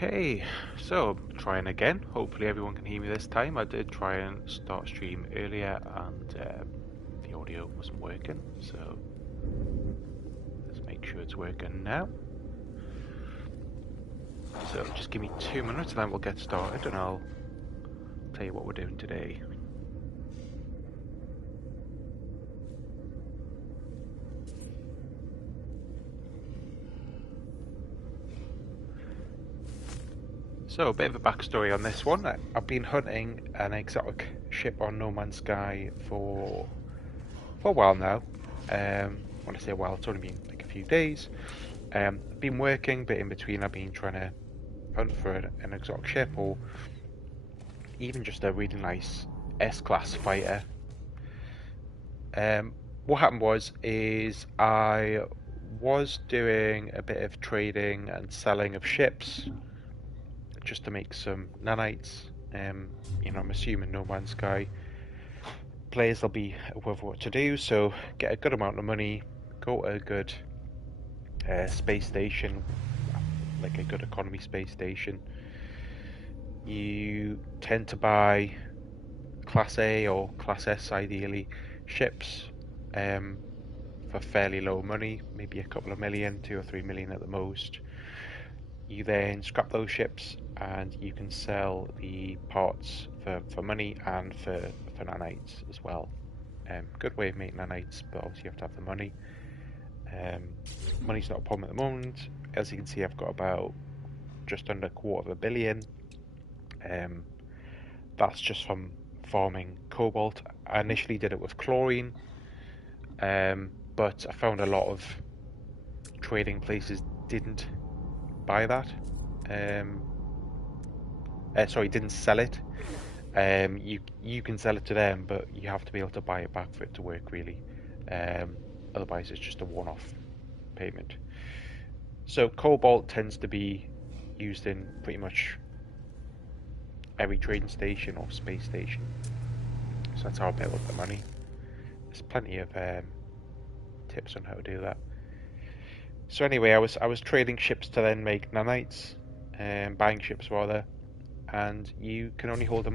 Okay, so trying again. Hopefully everyone can hear me this time. I did try and start stream earlier and the audio wasn't working, so let's make sure it's working now. So just give me 2 minutes and then we'll get started and I'll tell you what we're doing today. So a bit of a backstory on this one. I've been hunting an exotic ship on No Man's Sky for a while now. When I say a while, it's only been like a few days. I've been working, but in between I've been trying to hunt for an exotic ship or even just a really nice S-class fighter. What happened is I was doing a bit of trading and selling of ships just to make some nanites. I'm assuming No Man's Sky players will be aware of what to do, so get a good amount of money, go to a good space station, like a good economy space station. You tend to buy Class A or Class S, ideally, ships for fairly low money, maybe a couple of million, 2 or 3 million at the most. You then scrap those ships and you can sell the parts for money and for nanites as well. Good way of making nanites, but obviously you have to have the money. Money's not a problem at the moment. As you can see, I've got about just under $250 million. That's just from farming cobalt. I initially did it with chlorine, but I found a lot of trading places didn't buy that. Didn't sell it. You can sell it to them, but you have to be able to buy it back for it to work, really. Otherwise, it's just a one-off payment. So cobalt tends to be used in pretty much every trading station or space station. So that's how I build up the money. There's plenty of tips on how to do that. So anyway, I was trading ships to then make nanites, buying ships rather, and you can only hold a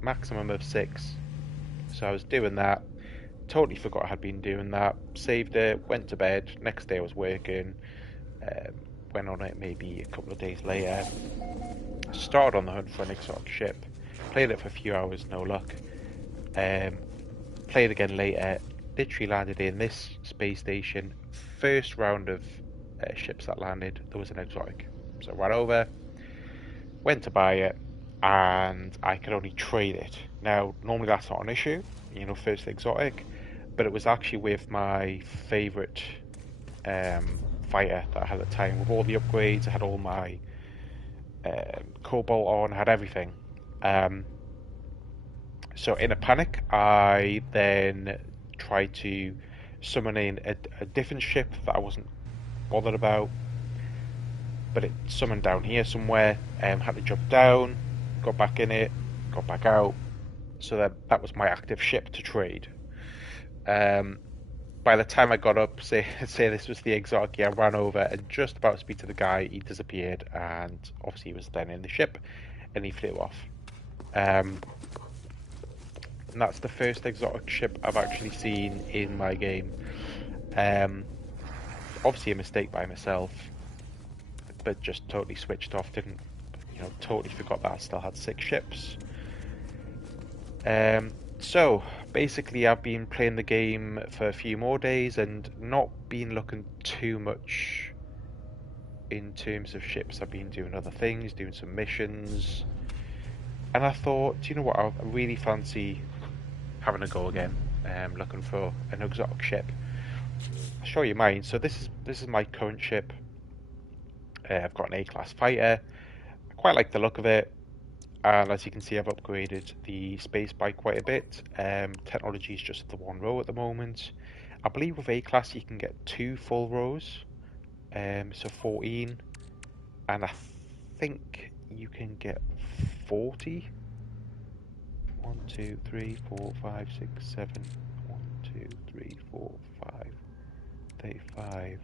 maximum of 6. So I was doing that, totally forgot I had been doing that, saved it, went to bed. Next day I was working, went on it maybe a couple of days later, started on the hunt for an exotic ship, played it for a few hours, no luck, played again later, literally landed in this space station, first round of ships that landed, there was an exotic. So I ran over, went to buy it, and I could only trade it. Now, normally that's not an issue, first exotic, but it was actually with my favourite fighter that I had at the time. With all the upgrades, I had all my cobalt on, had everything. So in a panic, I then tried to summon in a different ship that I wasn't bothered about, but it summoned down here somewhere. Had to jump down, got back in it, got back out. So that was my active ship to trade. By the time I got up, say this was the exotic, I ran over and just about to speak to the guy, he disappeared, and obviously he was then in the ship, and he flew off. And that's the first exotic ship I've actually seen in my game. Obviously a mistake by myself, but just totally switched off, totally forgot that I still had 6 ships. So basically I've been playing the game for a few more days and not been looking too much in terms of ships. I've been doing other things, doing some missions, and I thought, do you know what, I really fancy having a go again, looking for an exotic ship. I'll show you mine. So this is my current ship. I've got an A-class fighter. I quite like the look of it, and as you can see, I've upgraded the space by quite a bit. Technology is just the 1 row at the moment. I believe with A-class you can get 2 full rows, so 14, and I think you can get 40. 1, 2, 3, 4, 5, 6, 7. 1, 2, 3, 4, 5. 35.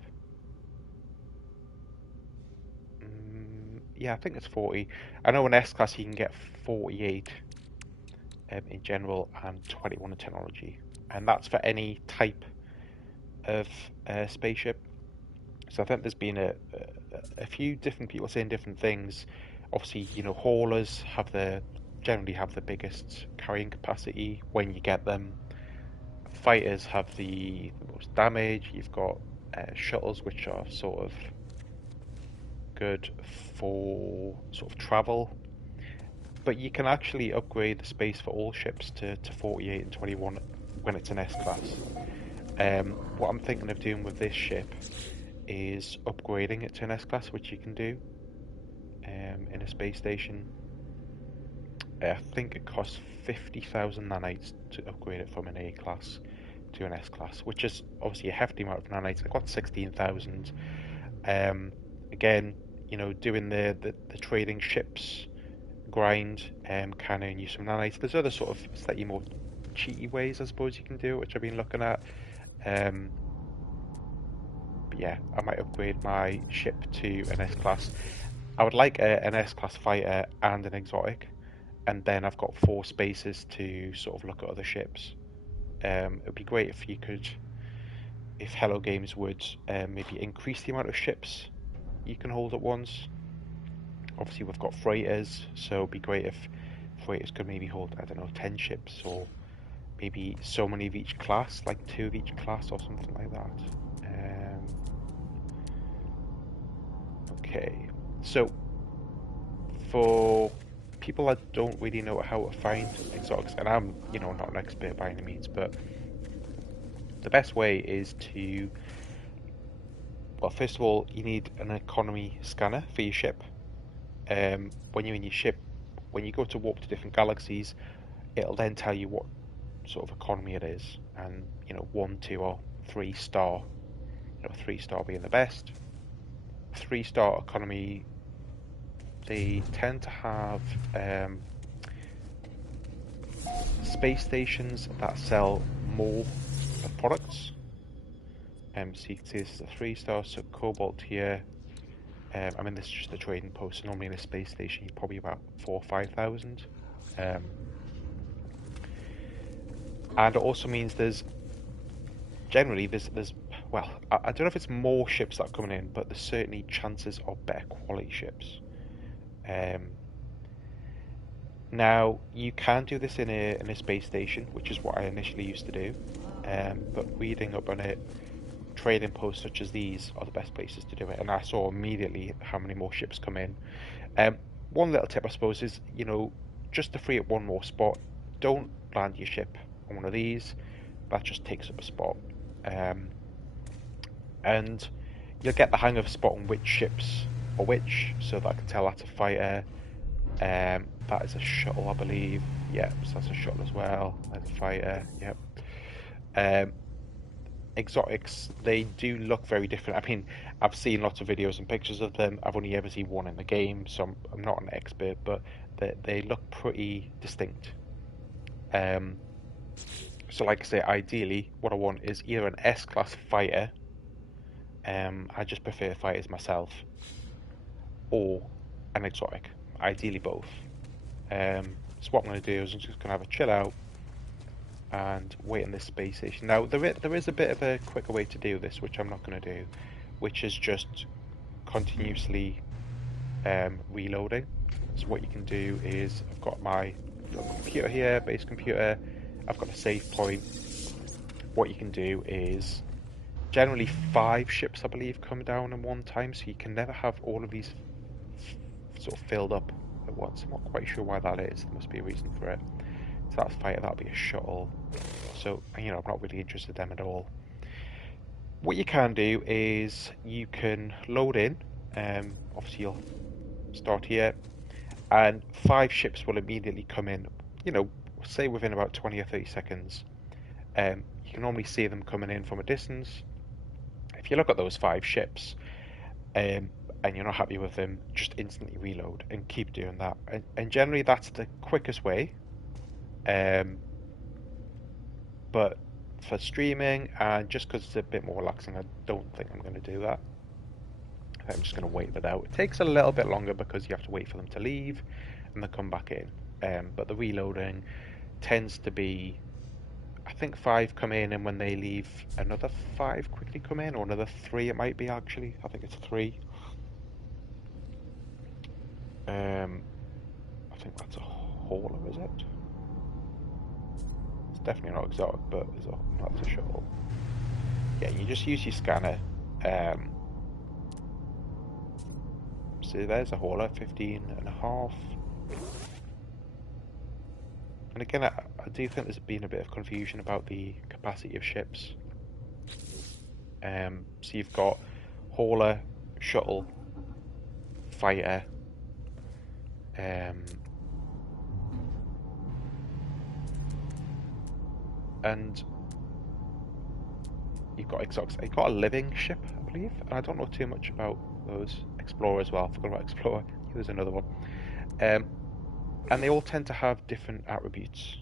Yeah, I think it's 40. I know in S-Class you can get 48 in general and 21 in technology. And that's for any type of spaceship. So I think there's been a few different people saying different things. Obviously, haulers generally have the biggest carrying capacity when you get them. Fighters have the most damage. You've got shuttles, which are sort of good for sort of travel. But you can actually upgrade the space for all ships to 48 and 21 when it's an S-Class. What I'm thinking of doing with this ship is upgrading it to an S-Class, which you can do in a space station. I think it costs 50,000 nanites to upgrade it from an A-Class to an S-Class, which is obviously a hefty amount of nanites. I got 16,000. Again, doing the trading ships grind can earn you some nanites. There's other sort of slightly more cheaty ways, I suppose, you can do, which I've been looking at. But yeah, I might upgrade my ship to an S-Class. I would like an S-Class fighter and an exotic, and then I've got 4 spaces to sort of look at other ships. It would be great if Hello Games would maybe increase the amount of ships you can hold at once. Obviously, we've got freighters, so it'd be great if freighters could maybe hold, I don't know, 10 ships, or maybe so many of each class, like 2 of each class or something like that. Okay, so for people that don't really know how to find exotics, and I'm, not an expert by any means, but the best way is to, well, first of all, you need an economy scanner for your ship. When you're in your ship, when you go to warp to different galaxies, it'll then tell you what sort of economy it is, and 1, 2, or 3 star. 3 star being the best. 3 star economy, they tend to have space stations that sell more products. So you can see this is a 3 star, so Cobalt here. I mean, this is just a trading post. So normally in a space station, you're probably about 4,000 or 5,000. And it also means generally there's well, I don't know if it's more ships that are coming in, but there's certainly chances of better quality ships. Now you can do this in a space station, which is what I initially used to do. But reading up on it, trading posts such as these are the best places to do it, and I saw immediately how many more ships come in. One little tip, I suppose, is just to free up one more spot, don't land your ship on one of these. That just takes up a spot, and you'll get the hang of spotting which ships are which, so that I can tell that's a fighter. That is a shuttle, I believe. Yep, so that's a shuttle as well. There's a fighter. Yep. Exotics, they do look very different. I mean, I've seen lots of videos and pictures of them. I've only ever seen one in the game, so I'm not an expert, but they look pretty distinct. So like I say, ideally, what I want is either an S-Class fighter, I just prefer fighters myself, or an exotic, ideally both. So what I'm going to do is I'm just going to have a chill out and wait in this space station. Now there is a bit of a quicker way to do this, which I'm not going to do, which is just continuously reloading. So what you can do is, I've got my little computer here, base computer, I've got a save point. What you can do is, generally 5 ships I believe come down at one time, so you can never have all of these sort of filled up at once. I'm not quite sure why that is, there must be a reason for it. So that's fighter, that'll be a shuttle. So, I'm not really interested in them at all. What you can do is you can load in, obviously you'll start here, and 5 ships will immediately come in, say within about 20 or 30 seconds. You can normally see them coming in from a distance. If you look at those 5 ships, and you're not happy with them, just instantly reload and keep doing that. And generally that's the quickest way. But for streaming and just because it's a bit more relaxing, I don't think I'm going to do that. I'm just going to wait that out. It takes a little bit longer because you have to wait for them to leave and then come back in. But the reloading tends to be, I think 5 come in, and when they leave, another 5 quickly come in, or another 3 it might be actually. I think it's 3. I think that's a hauler, is it? It's definitely not exotic, but that's a shuttle. Yeah, you just use your scanner. So there's a hauler, 15.5. And again, I do think there's been a bit of confusion about the capacity of ships. So you've got hauler, shuttle, fighter, and you've got exotics. You've got a living ship, I believe. And I don't know too much about those. Explorer as well. I forgot about Explorer. Here's another one. And they all tend to have different attributes.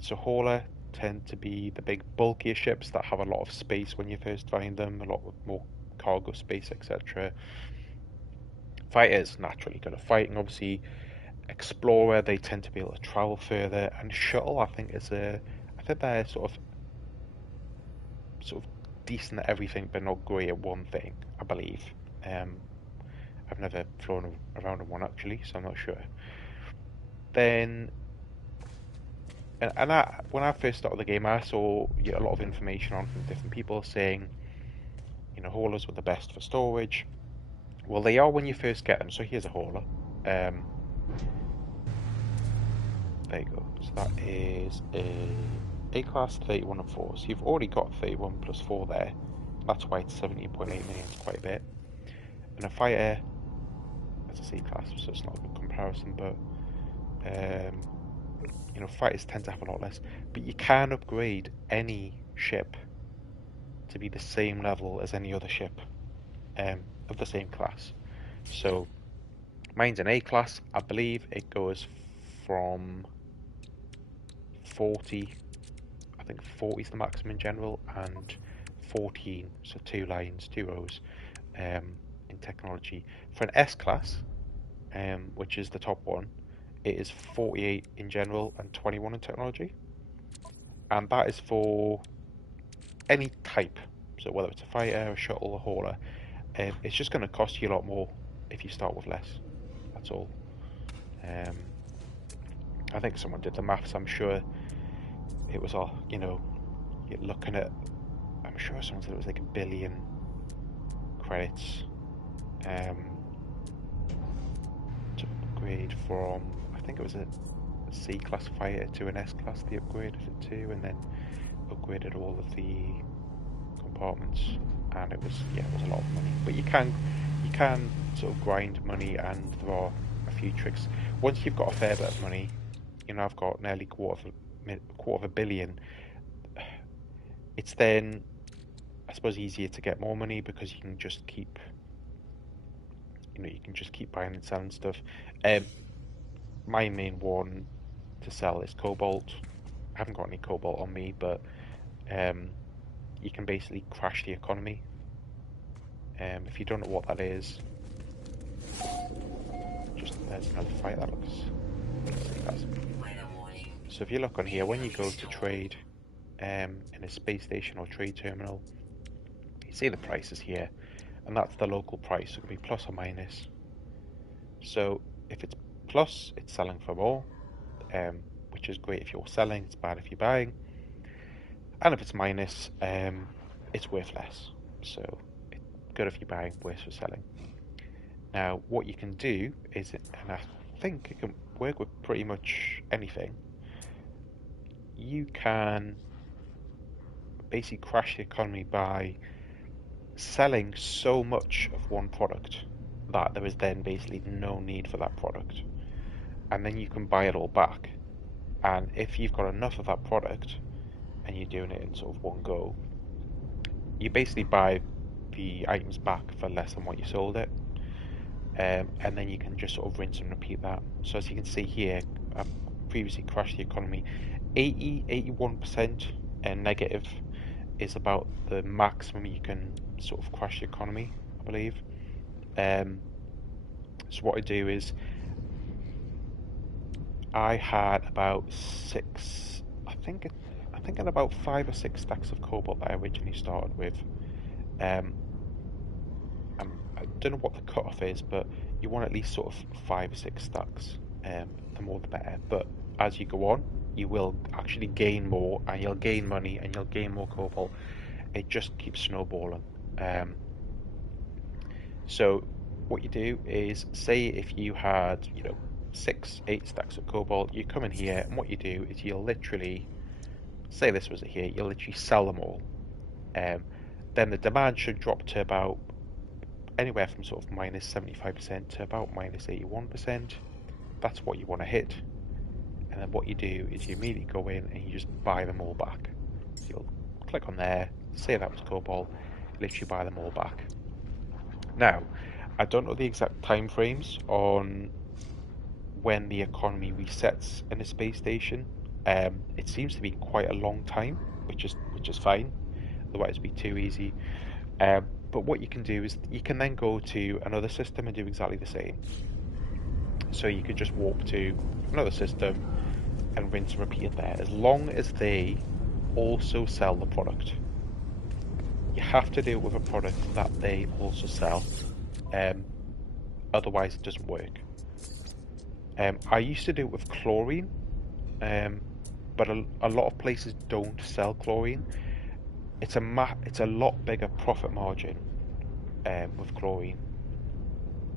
So hauler tend to be the big bulkier ships that have a lot of space when you first find them, a lot more cargo space, etc. Fighters naturally good at fighting, obviously. Explorer, they tend to be able to travel further, and shuttle, I think they're sort of decent at everything, but not great at one thing, I believe. I've never flown around in one actually, so I'm not sure. Then, when I first started the game, I saw a lot of information on from different people saying, haulers were the best for storage. Well, they are when you first get them. So here's a hauler. There you go. So that is a class 31 and 4. So you've already got 31 plus 4 there. That's why it's 17.8 million. It's quite a bit. And a fighter, that's a C class, so it's not a good comparison, but fighters tend to have a lot less. But you can upgrade any ship to be the same level as any other ship of the same class. So mine's an A class. I believe it goes from 40. I think 40 is the maximum in general, and 14, so 2 lines, 2 rows in technology. For an S class, which is the top one, it is 48 in general and 21 in technology. And that is for any type. So whether it's a fighter, a shuttle, a hauler, it's just going to cost you a lot more if you start with less. That's all. I think someone did the maths. I'm sure it was all, you're looking at, I'm sure someone said it was like 1 billion credits to upgrade from, I think it was a C class fighter to an S class. They upgraded it to, and then upgraded all of the compartments, and it was a lot of money. But you can sort of grind money, and there are a few tricks. Once you've got a fair bit of money, I've got nearly quarter of a billion. It's then, I suppose, easier to get more money because you can just keep, buying and selling stuff. My main one to sell is cobalt. I haven't got any cobalt on me, but you can basically crash the economy. If you don't know what that is, there's another fight that looks. So if you look on here, when you go to trade in a space station or trade terminal, you see the prices here, and that's the local price. So it can be plus or minus. So if it's plus, it's selling for more, which is great if you're selling. It's bad if you're buying. And if it's minus, it's worth less. So it's good if you're buying, worse for selling. Now, what you can do is, and I think it can work with pretty much anything, you can basically crash the economy by selling so much of one product that there is then basically no need for that product. And then you can buy it all back. And if you've got enough of that product and you're doing it in sort of one go, you basically buy the items back for less than what you sold it. And then you can just sort of rinse and repeat that. So as you can see here, I've previously crashed the economy. 81% negative is about the maximum you can sort of crash the economy. I believe. So what I do is I had about I think I had about 5 or 6 stacks of cobalt that I originally started with. Um, I don't know what the cutoff is, but you want at least sort of 5 or 6 stacks. The more the better. But as you go on, you will actually gain more, and you'll gain money, and you'll gain more cobalt. It just keeps snowballing. Um, so what you do is, say if you had, 6, 8 stacks of cobalt, you come in here, and what you do is you'll literally, say this was it here, you'll literally sell them all. Um, then the demand should drop to about anywhere from sort of minus 75% to about minus 81%. That's what you want to hit. And then what you do is you immediately go in and you just buy them all back. So you'll click on there, say that was cobalt, literally buy them all back. Now, I don't know the exact time frames on when the economy resets in a space station. It seems to be quite a long time, which is fine. Otherwise, it'd be too easy. But what you can do is you can then go to another system and do exactly the same. So you could just warp to another system and rinse and repeat there, as long as they also sell the product. You have to do it with a product that they also sell. Otherwise, it doesn't work. I used to do it with chlorine, but a lot of places don't sell chlorine. It's a lot bigger profit margin with chlorine.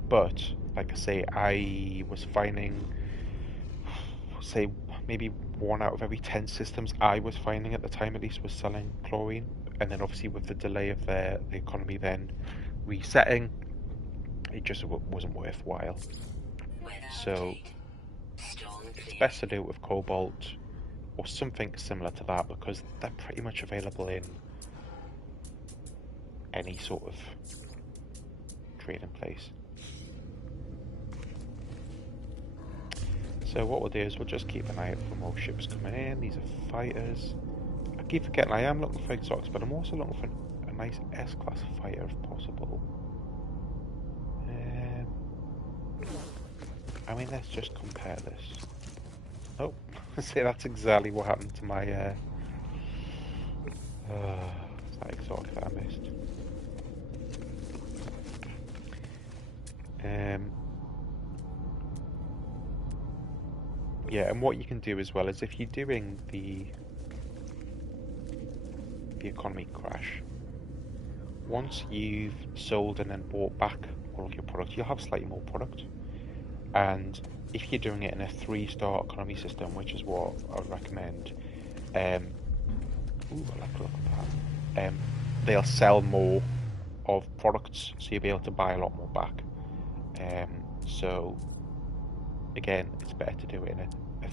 But like I say, I was finding, say, maybe 1 out of every 10 systems I was finding at the time at least was selling chlorine. And then obviously with the delay of the economy then resetting, it just wasn't worthwhile. So it's best to do it with cobalt or something similar to that, because they're pretty much available in any sort of trading place. So what we'll do is we'll just keep an eye out for more ships coming in. These are fighters. I keep forgetting I am looking for exotics, but I'm also looking for a nice S-class fighter if possible. I mean, let's just compare this. Oh, see, that's exactly what happened to my that exotic that I missed. Yeah, and what you can do as well is if you're doing the economy crash, once you've sold and then bought back all of your product, you'll have slightly more product. And if you're doing it in a 3-star economy system, which is what I would recommend, I like to look at that. They'll sell more of products, so you'll be able to buy a lot more back. So again, it's better to do it in a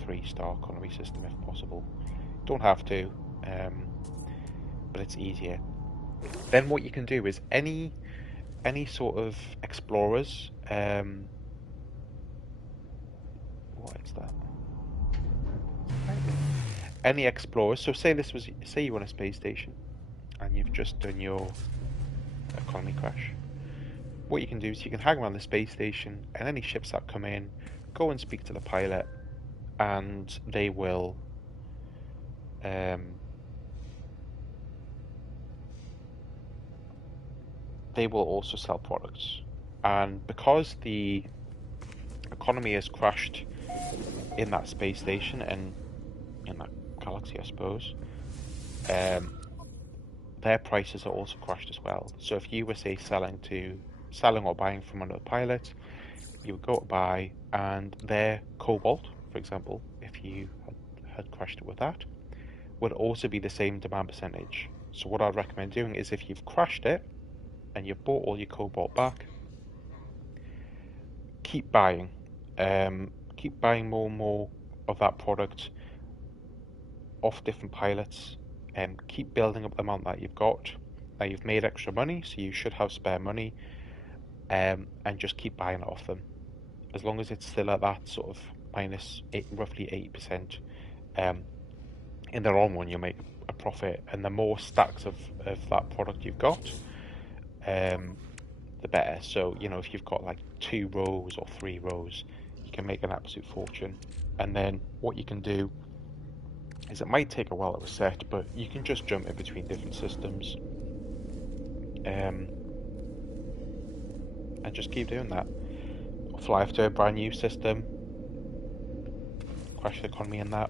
3-star economy system if possible. Don't have to, but it's easier. Then what you can do is any sort of explorers. What is that? Any explorers. So say you're on a space station, and you've just done your economy crash. What you can do is you can hang around the space station, and any ships that come in, go and speak to the pilot, and they will also sell products. And because the economy has crashed in that space station and in that galaxy, I suppose, their prices are also crashed as well. So if you were, say, selling or buying from another pilot, you would go to buy, and their cobalt, for example, if you had crashed it with that, would also be the same demand percentage. So what I'd recommend doing is, if you've crashed it and you've bought all your cobalt back, keep buying. Keep buying more and more of that product off different pilots, and keep building up the amount that you've got. Now you've made extra money, so you should have spare money, and just keep buying it off them. As long as it's still at that sort of roughly 80%, in the long run you'll make a profit. And the more stacks of that product you've got, the better. So, you know, if you've got like 2 rows or 3 rows, you can make an absolute fortune. And then what you can do is it might take a while to reset, but you can just jump in between different systems, and just keep doing that. Or fly to a brand new system, crash the economy in that,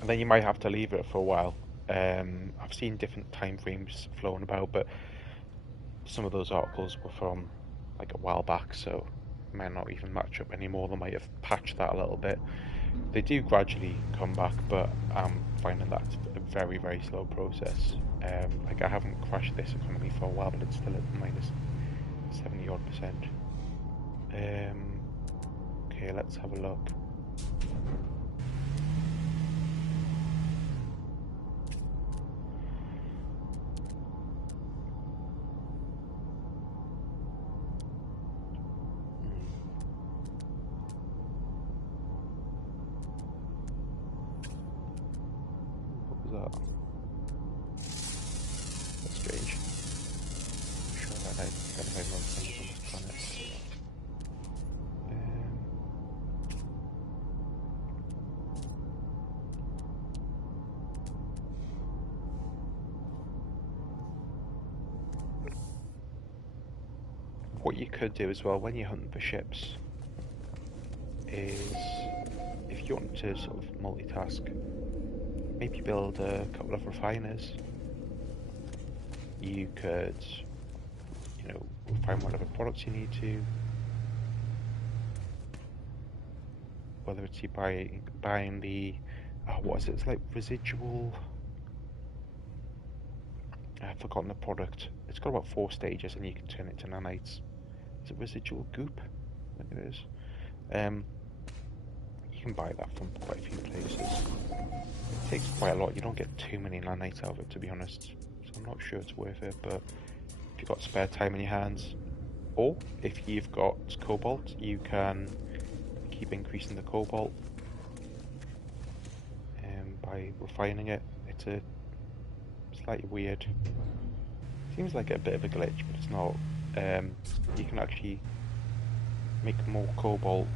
and then you might have to leave it for a while. I've seen different time frames flown about, but some of those articles were from like a while back, so it might not even match up anymore. They might have patched that a little bit. They do gradually come back, but I'm finding that a very, very slow process. Like I haven't crashed this economy for a while, but it's still at minus 70 odd percent. Okay, let's have a look. What was that? That's strange. I'm sure that I identified most things on this planet. What you could do as well when you're hunting for ships is, if you want to sort of multitask, maybe build a couple of refiners. You could, you know, refine whatever products you need to, whether it's you buying the, what is it? It's like residual. I've forgotten the product. It's got about 4 stages, and you can turn it to nanites. Is it residual goop? I think it is. You can buy that from quite a few places. It takes quite a lot. You don't get too many nanites out of it, to be honest. So I'm not sure it's worth it. But if you've got spare time in your hands, or if you've got cobalt, you can keep increasing the cobalt by refining it. It's a slightly weird. Seems like a bit of a glitch, but it's not. You can actually make more cobalt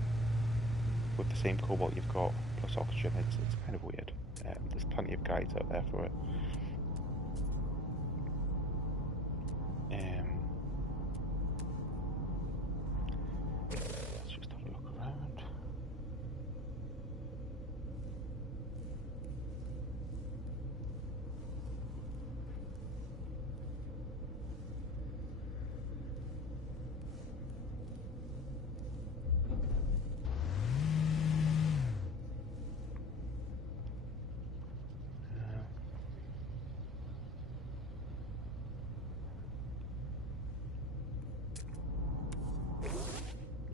with the same cobalt you've got plus oxygen. It's kind of weird. There's plenty of guides out there for it. Let's just have a look around.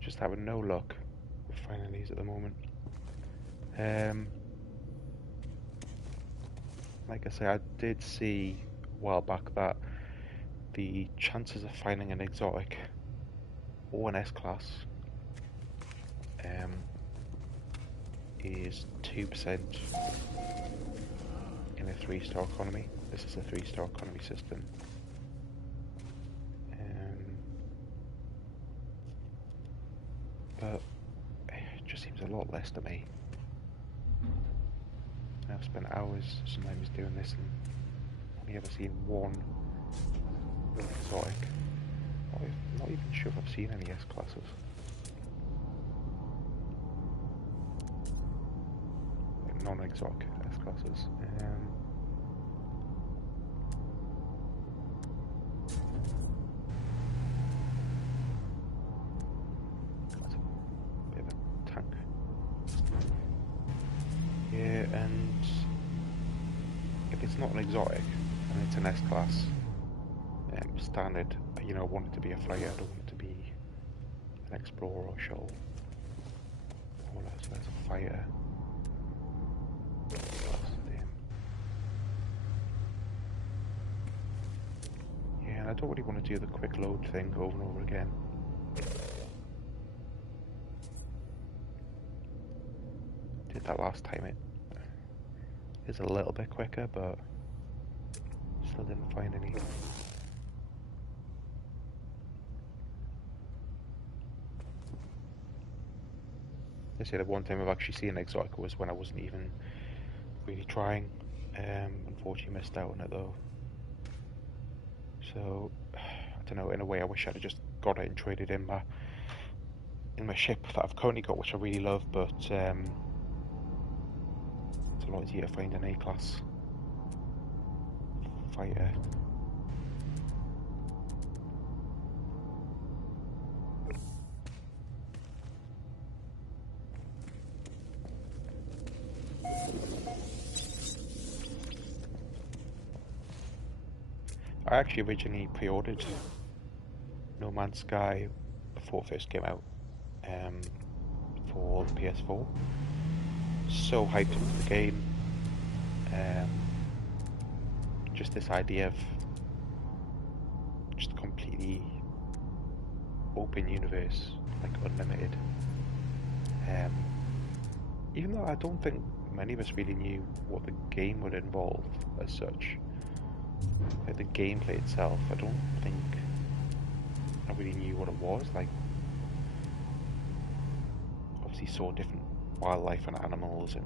Just having no luck with finding these at the moment. Like I say, I did see a while back that the chances of finding an exotic or an S-class is 2% in a 3-star economy. This is a 3-star economy system. But it just seems a lot less to me. I've spent hours sometimes doing this and only ever seen one exotic. Not even sure if I've seen any S-classes. Like non-exotic S-classes. That's a bit of a tank. Yeah, and if it's not an exotic and it's an S-class, standard, you know, I want it to be a fighter, I don't want it to be an explorer or shuttle. Oh, that's a fighter. Yeah, and I don't really want to do the quick load thing over and over again. Did that last time, it is a little bit quicker, but still didn't find any. They say the one time I've actually seen exotic was when I wasn't even really trying. Unfortunately missed out on it though. So I don't know. In a way, I wish I'd have just got it and traded in my ship that I've currently got, which I really love. But it's a lot easier to find an A-class fighter. I actually originally pre-ordered No Man's Sky before it first came out for the PS4. So hyped up for the game. Just this idea of just completely open universe, like unlimited. Even though I don't think many of us really knew what the game would involve as such. Like the gameplay itself, I don't think I really knew what it was. Like, obviously saw different wildlife and animals and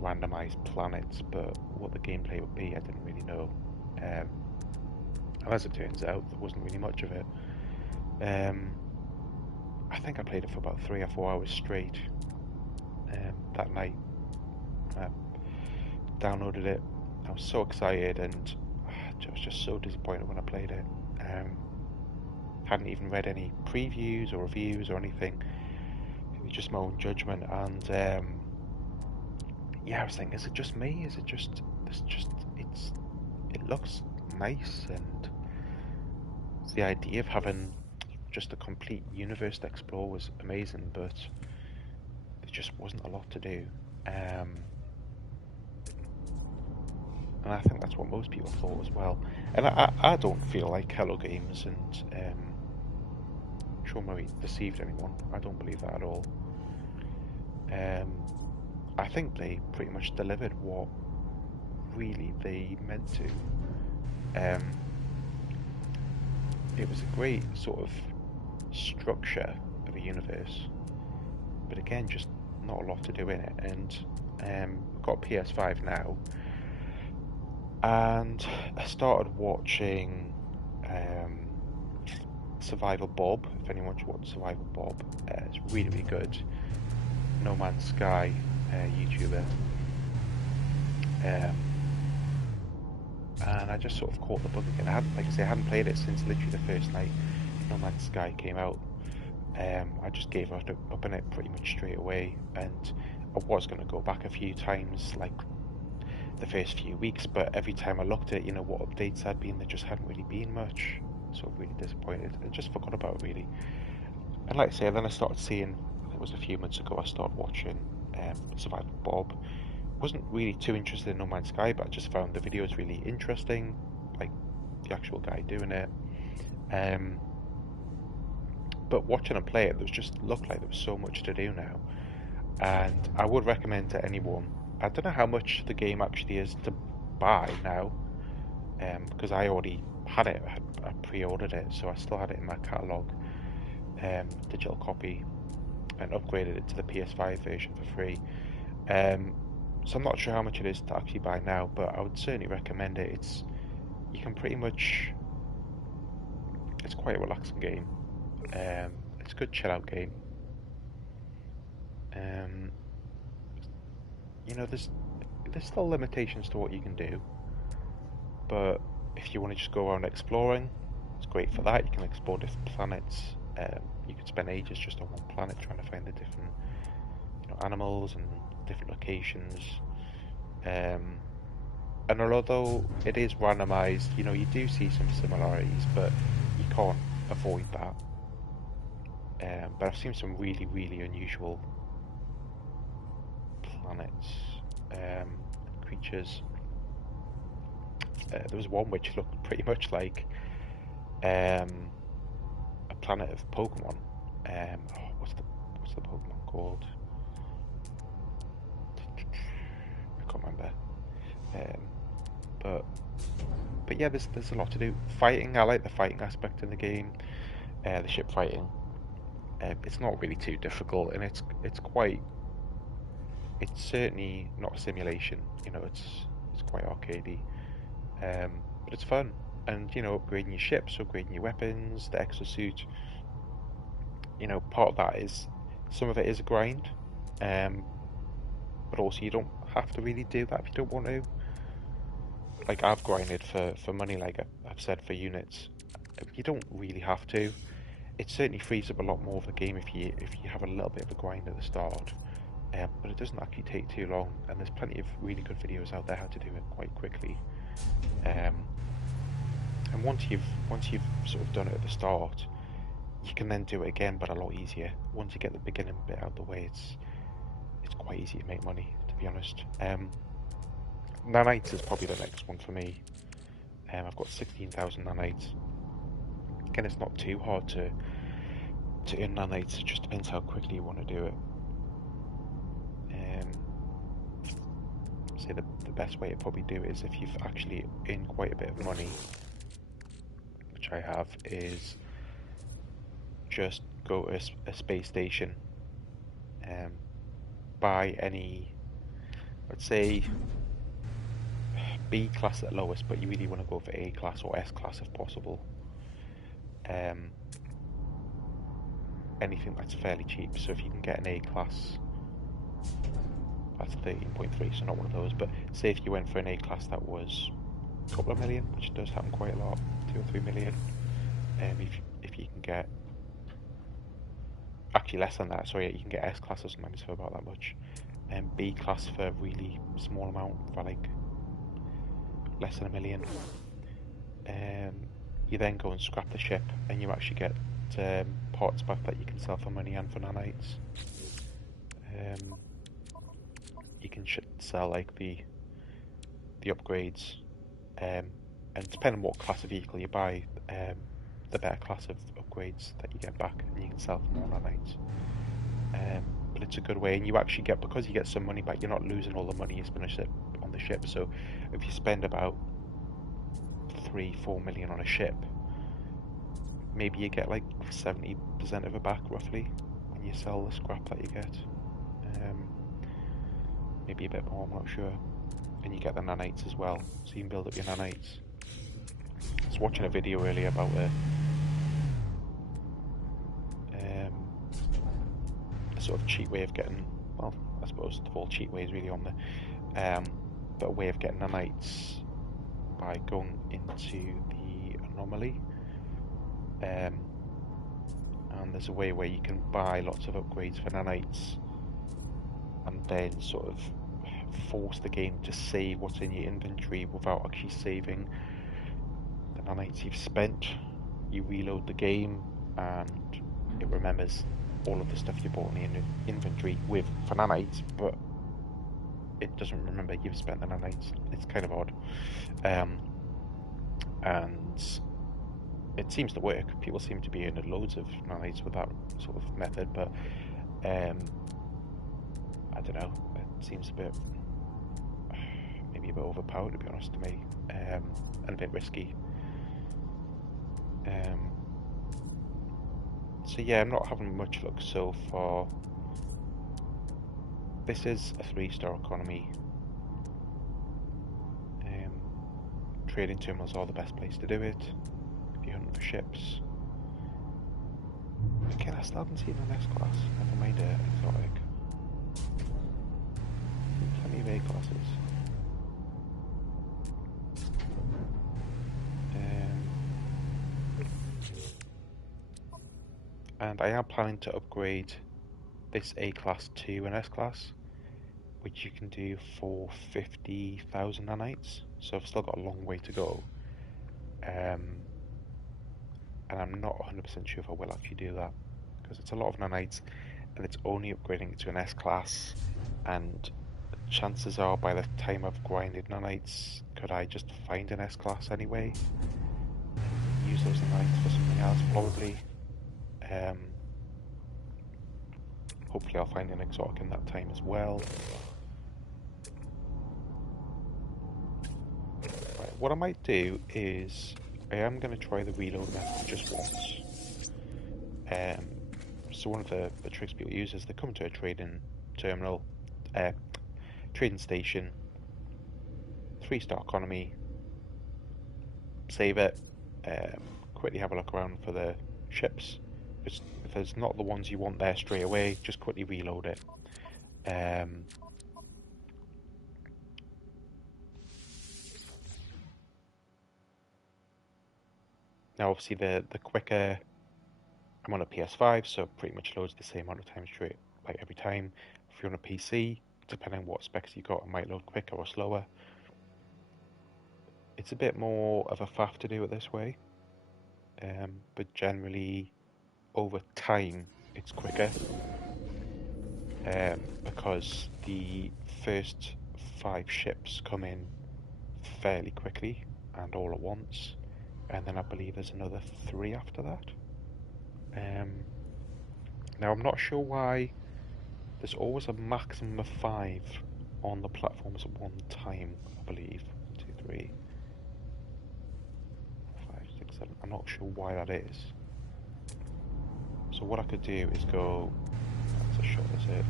randomized planets, but what the gameplay would be, I didn't really know. And as it turns out, there wasn't really much of it. I think I played it for about 3 or 4 hours straight that night. I downloaded it. I was so excited, and I was just so disappointed when I played it. Hadn't even read any previews or reviews or anything. It was just my own judgment, and yeah, I was thinking, is it just me? Is it just it looks nice, and the idea of having just a complete universe to explore was amazing, but there just wasn't a lot to do. And I think that's what most people thought as well. And I don't feel like Hello Games and Sean Murray deceived anyone. I don't believe that at all. I think they pretty much delivered what really they meant to. It was a great sort of structure of a universe, but again, just not a lot to do in it. And I've got PS5 now, and I started watching Survival Bob. If anyone should watch Survival Bob, it's really, really good. No Man's Sky YouTuber. And I just sort of caught the bug again. I hadn't, like I say, I hadn't played it since literally the first night No Man's Sky came out. I just gave up on it pretty much straight away, and I was going to go back a few times, like the first few weeks, but every time I looked at, what updates had been, there just hadn't really been much. So really disappointed, and just forgot about it really. And like I say, then I started seeing, I think it was a few months ago, I started watching Survival Bob. Wasn't really too interested in No Man's Sky, but I just found the videos really interesting, like the actual guy doing it. But watching him play it, there just looked like there was so much to do now, and I would recommend to anyone. I don't know how much the game actually is to buy now, because I already had it. I pre-ordered it, so I still had it in my catalogue, digital copy, and upgraded it to the PS5 version for free. So I'm not sure how much it is to actually buy now, but I would certainly recommend it. You can pretty much, it's quite a relaxing game. It's a good chill out game. Um, there's still limitations to what you can do, but if you want to just go around exploring, it's great for that. You can explore different planets. You could spend ages just on one planet trying to find the different, animals and different locations. And although it is randomized, you do see some similarities, but you can't avoid that. But I've seen some really, really unusual planets, creatures. There was one which looked pretty much like a planet of Pokemon. What's the Pokemon called? I can't remember. Um, but yeah, there's a lot to do. Fighting, I like the fighting aspect in the game. The ship fighting. It's not really too difficult, and it's quite. It's certainly not a simulation. You know, it's quite arcadey, but it's fun. And you know, upgrading your ships, upgrading your weapons, the exosuit. You know, part of that is some of it is a grind, um, but also you don't have to really do that if you don't want to. Like I've grinded for money, like I've said, for units. You don't really have to. It certainly frees up a lot more of the game if you have a little bit of a grind at the start. But it doesn't actually take too long, and there's plenty of really good videos out there how to do it quite quickly. Um, and once you've sort of done it at the start, you can then do it again, but a lot easier. Once you get the beginning bit out of the way, it's quite easy to make money, to be honest. Nanites is probably the next one for me. I've got 16,000 nanites. Again, it's not too hard to earn nanites. It just depends how quickly you want to do it. Say the best way to probably do it is if you've actually earned quite a bit of money, which I have, is just go to a space station, buy any, let's say B class at lowest, but you really want to go for A class or S class if possible. Anything that's fairly cheap. So if you can get an A class, that's 13.3, so not one of those. But say if you went for an A class that was a couple of million, which does happen quite a lot, 2 or 3 million. If you can get actually less than that, sorry, you can get S class or sometimes for about that much, and B class for a really small amount for like less than a million. You then go and scrap the ship, and you actually get parts back that you can sell for money and for nanites. You can sell like the upgrades, and depending on what class of vehicle you buy, the better class of upgrades that you get back, and you can sell for more nanites. But it's a good way, and you actually get, because you get some money back, you're not losing all the money you spend on the ship. So if you spend about 3-4 million on a ship, maybe you get like 70% of it back roughly when you sell the scrap that you get. Maybe a bit more, I'm not sure. And you get the nanites as well, so you can build up your nanites. I was watching a video earlier about a sort of cheat way of getting, well, I suppose the whole cheat way is really on there, but a way of getting nanites by going into the anomaly. And there's a way where you can buy lots of upgrades for nanites and then sort of force the game to save what's in your inventory without actually saving the nanites you've spent. You reload the game and it remembers all of the stuff you bought in the inventory with for nanites, but it doesn't remember you've spent the nanites. It's kind of odd. And it seems to work. People seem to be earning loads of nanites with that sort of method, but I don't know. It seems maybe a bit overpowered, to be honest, to me, and a bit risky. So yeah, I'm not having much luck so far. This is a 3-star economy. Trading terminals are the best place to do it if you're hunting for ships. Again, I still haven't seen an S class. Never mind it, exotic. Plenty of A classes. And I am planning to upgrade this A class to an S class, which you can do for 50,000 nanites. So I've still got a long way to go. And I'm not 100% sure if I will actually do that, because it's a lot of nanites and it's only upgrading it to an S class, and chances are by the time I've grinded nanites, could I just find an S class anyway and use those nanites for something else, probably. Hopefully I'll find an exotic in that time as well. Right, what I might do is I am going to try the reload method just once. So one of the tricks people use is they come to a trading terminal, trading station, 3-star economy, save it, quickly have a look around for the ships. If there's not the ones you want there straight away, just quickly reload it. Now obviously the quicker, I'm on a PS5, so pretty much loads the same amount of time straight, like every time. If you're on a PC, depending on what specs you got, it might load quicker or slower. It's a bit more of a faff to do it this way, but generally over time it's quicker, because the first 5 ships come in fairly quickly and all at once, and then I believe there's another 3 after that. Now I'm not sure why there's always a maximum of 5 on the platforms at one time, I believe. 1, 2, 3, 4, 5, 6, 7. I'm not sure why that is. So what I could do is go, that's a shot, is it?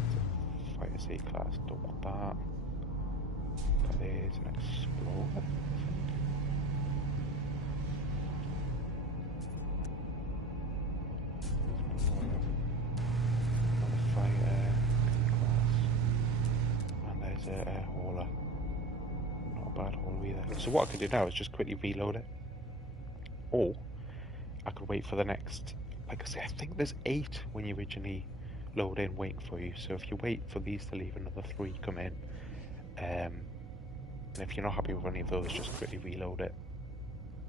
That's a fighter Z class, don't want that. That is an explorer, I think. Another fighter class. And there's a air hauler. Not a bad hauler either. So what I could do now is just quickly reload it. Or I could wait for the next, like I say, I think there's 8 when you originally load in waiting for you. So if you wait for these to leave, another 3 come in. And if you're not happy with any of those, just quickly reload it.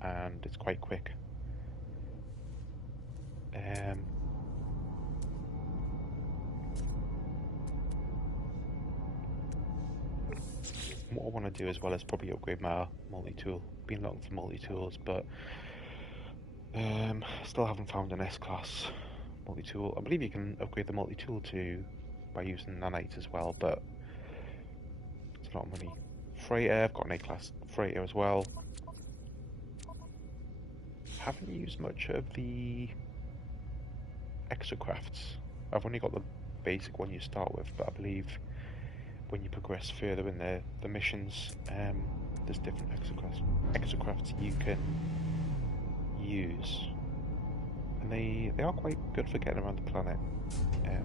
And it's quite quick. What I want to do as well is probably upgrade my multi-tool. Been looking for multi-tools, but still haven't found an S-class multi-tool. I believe you can upgrade the multi-tool by using nanites as well, but it's a lot of money. Freighter, I've got an A-class freighter as well. Haven't used much of the extra crafts. I've only got the basic one you start with, but I believe when you progress further in the missions, there's different extra crafts you can use, and they are quite good for getting around the planet.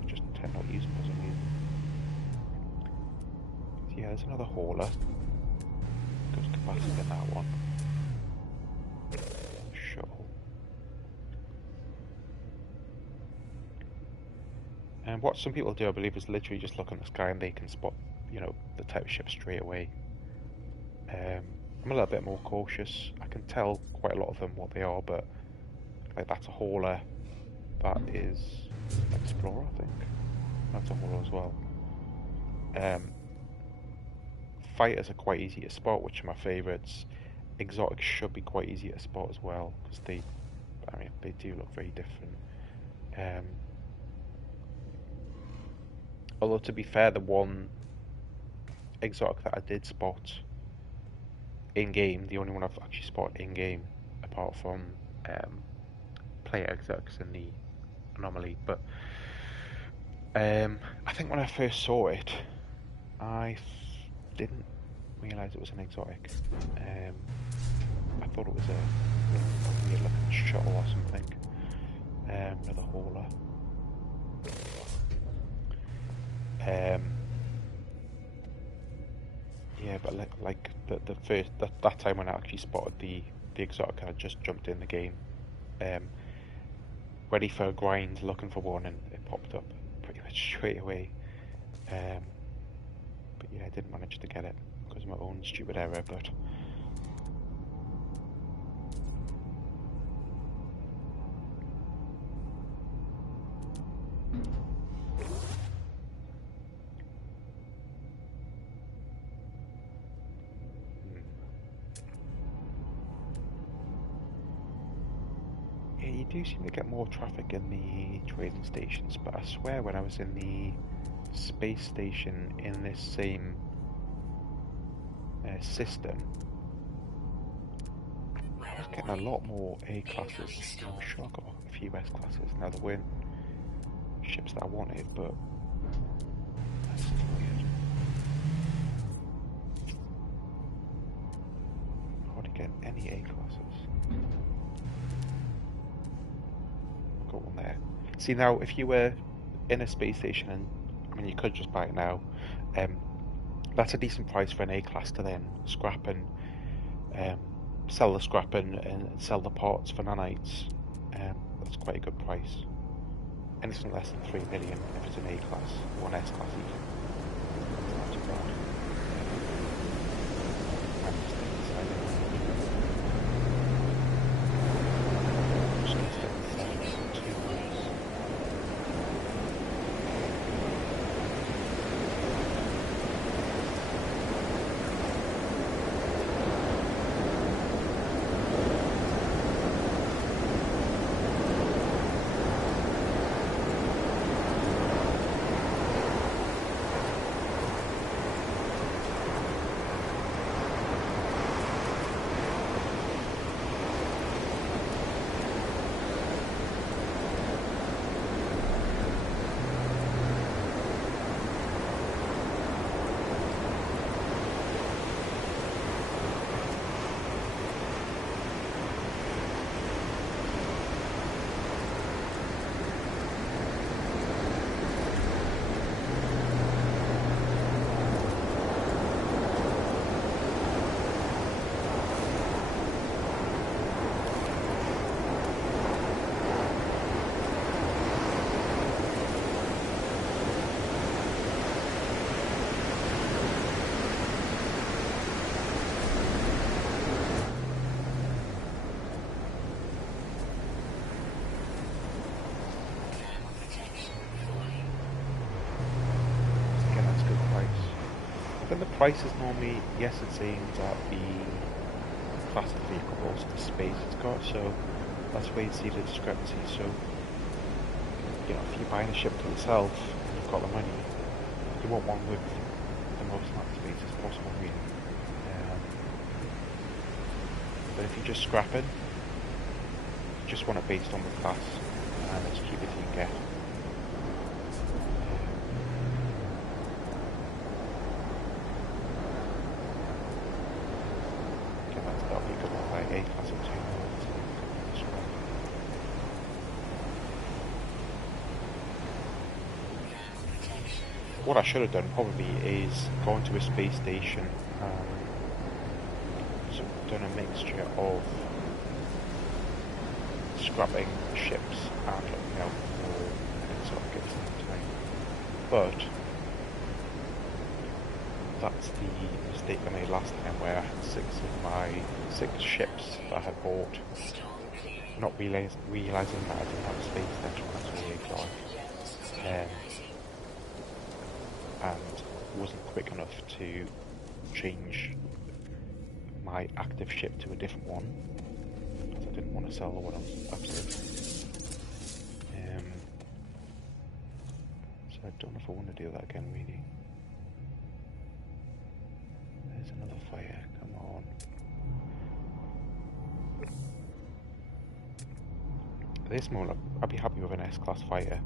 Just tend not to use them for some reason. So yeah, there's another hauler. Good capacity in that one. Shuttle. And what some people do, I believe, is literally just look in the sky and they can spot, the type of ship straight away. I'm a little bit more cautious. I can tell quite a lot of them what they are, but like that's a hauler. That is explorer, I think. That's a hauler as well. Fighters are quite easy to spot, which are my favourites. Exotics should be quite easy to spot as well, because they do look very different. Although to be fair, the one exotic that I did spot in game, the only one I've actually spotted in game, apart from player exotics in the anomaly, but I think when I first saw it, I didn't realise it was an exotic. I thought it was a weird looking shuttle or something. Another hauler. Yeah, but like the first that time when I actually spotted the exotic, I just jumped in the game, ready for a grind, looking for one, and it popped up pretty much straight away. But yeah, I didn't manage to get it because of my own stupid error. But yeah, you do seem to get more traffic in the trading stations. But I swear, when I was in the space station in this same system, getting a lot more A classes. I'm sure I got a few S classes. Now there weren't ships that I wanted, but that's just weird. Hardly getting any A classes. I've got one there. See now, if you were in a space station, and I mean you could just buy it now, that's a decent price for an A class to then scrap and sell the scrap and sell the parts for nanites. That's quite a good price. Anything less than 3 million if it's an A class or an S class even. That's not too bad. I'm just deciding. I'm just going to stay inside 2 months. Then the price is normally, yes, it's aimed at the class of the vehicle, but also the space it's got, so that's where you see the discrepancy. So, you know, if you're buying a ship for yourself and you've got the money, you want one with the most amount of space as possible, really. But if you're just scrapping, you just want it based on the class, and it's cheap as you can get. That'll be a good one, like A class or 2 more. What I should have done probably is gone to a space station and done a mixture of scrapping ships and looking out for sort of get some time. But that's the mistake I made last time, where I had 6 of my 6 ships that I had bought, not realising that I didn't have space there to actually fly, and wasn't quick enough to change my active ship to a different one, because I didn't want to sell the one I was active. So I don't know if I want to do that again, really. There's another fire, come on. At this moment, I'd be happy with an S-class fighter.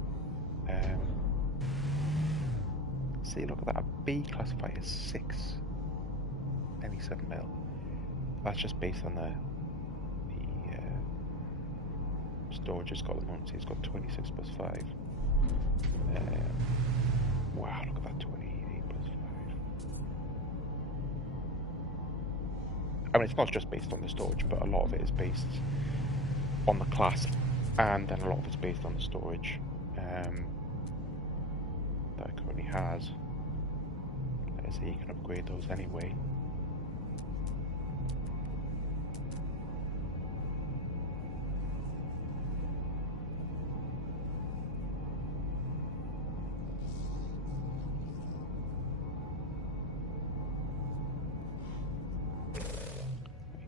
See, look at that, a B-class fighter is 6, nearly 7 mil. That's just based on the storage it's got at the moment. It's got 26 plus 5. Wow, look at that, 28 plus 5. I mean, it's not just based on the storage, but a lot of it is based on the class, and then a lot of it's based on the storage that it currently has. So you can upgrade those anyway.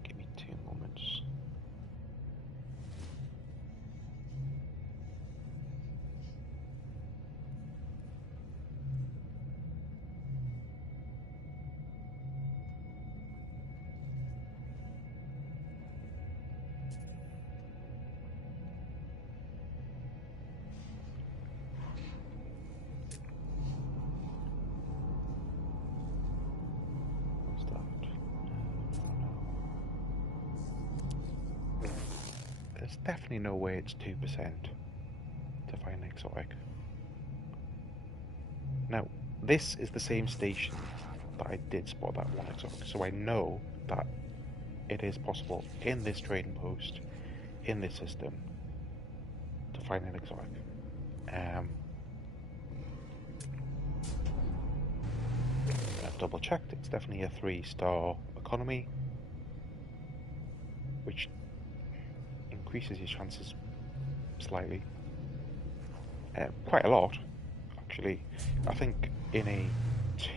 Give me 2 moments. there's definitely no way it's 2% to find exotic. Now, this is the same station that I did spot that one exotic, so I know that it is possible in this trading post, in this system, to find an exotic. I've double checked, it's definitely a 3-star economy, which increases your chances slightly. Quite a lot, actually. I think in a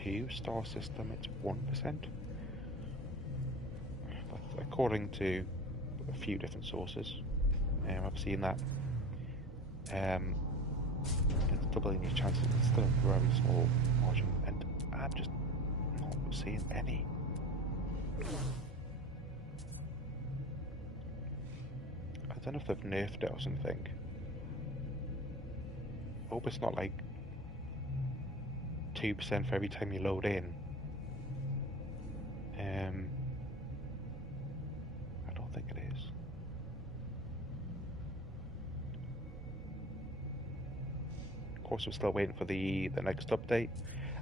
2-star system it's 1%. That's according to a few different sources. I've seen that. It's doubling your chances. It's still a very small margin, and I'm just not seeing any. I don't know if they've nerfed it or something. I hope it's not like 2% for every time you load in. I don't think it is. Of course, we're still waiting for the next update.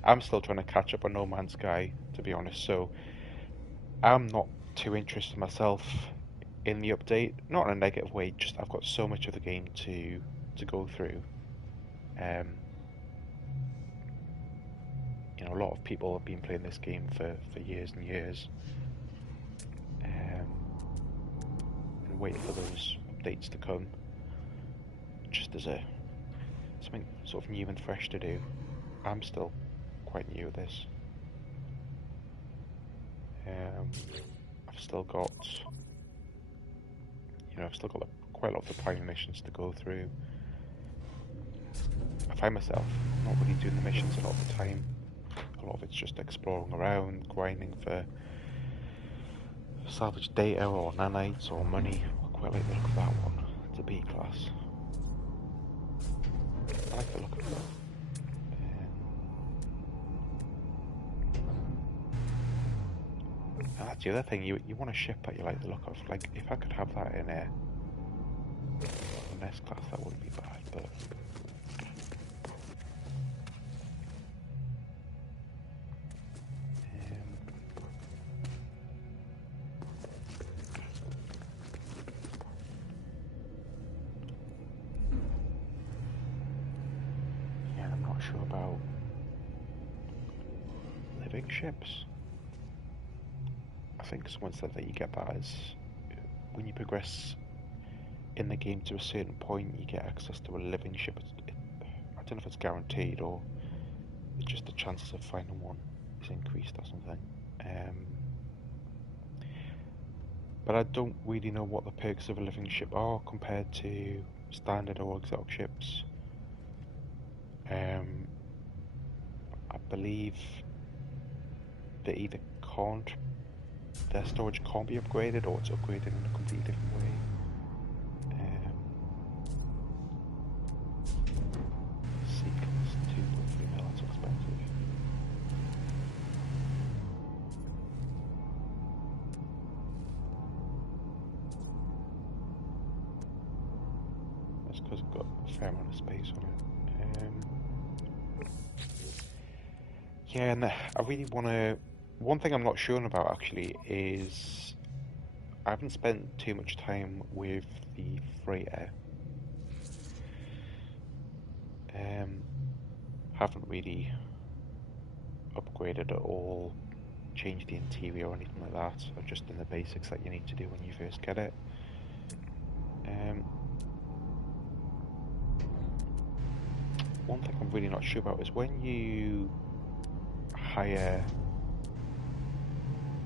I'm still trying to catch up on No Man's Sky, to be honest, so I'm not too interested myself in the update. Not in a negative way, just I've got so much of the game to go through. You know, a lot of people have been playing this game for years and years, and waiting for those updates to come, just as something sort of new and fresh to do. I'm still quite new at this. I've still got, quite a lot of the primary missions to go through. I find myself not really doing the missions a lot of the time. A lot of it's just exploring around, grinding for salvage data or nanites or money. I quite like the look of that one. It's a B class. I like the look of that. And that's the other thing, you want a ship that you like the look of. Like, if I could have that in an S class, that wouldn't be bad, but... yeah, I'm not sure about living ships. I think someone said that you get that as when you progress in the game to a certain point, you get access to a living ship. I don't know if it's guaranteed or it's just the chances of finding one is increased or something. But I don't really know what the perks of a living ship are compared to standard or exotic ships. I believe they either can't, their storage can't be upgraded, or it's upgraded in a completely different way. Seekers, 2.3 mil, that's expensive. That's because I've got a fair amount of space on it. Yeah, and I really want to... One thing I'm not sure about, actually, is I haven't spent too much time with the freighter. Haven't really upgraded at all, changed the interior or anything like that. I've just done the basics that you need to do when you first get it. One thing I'm really not sure about is when you hire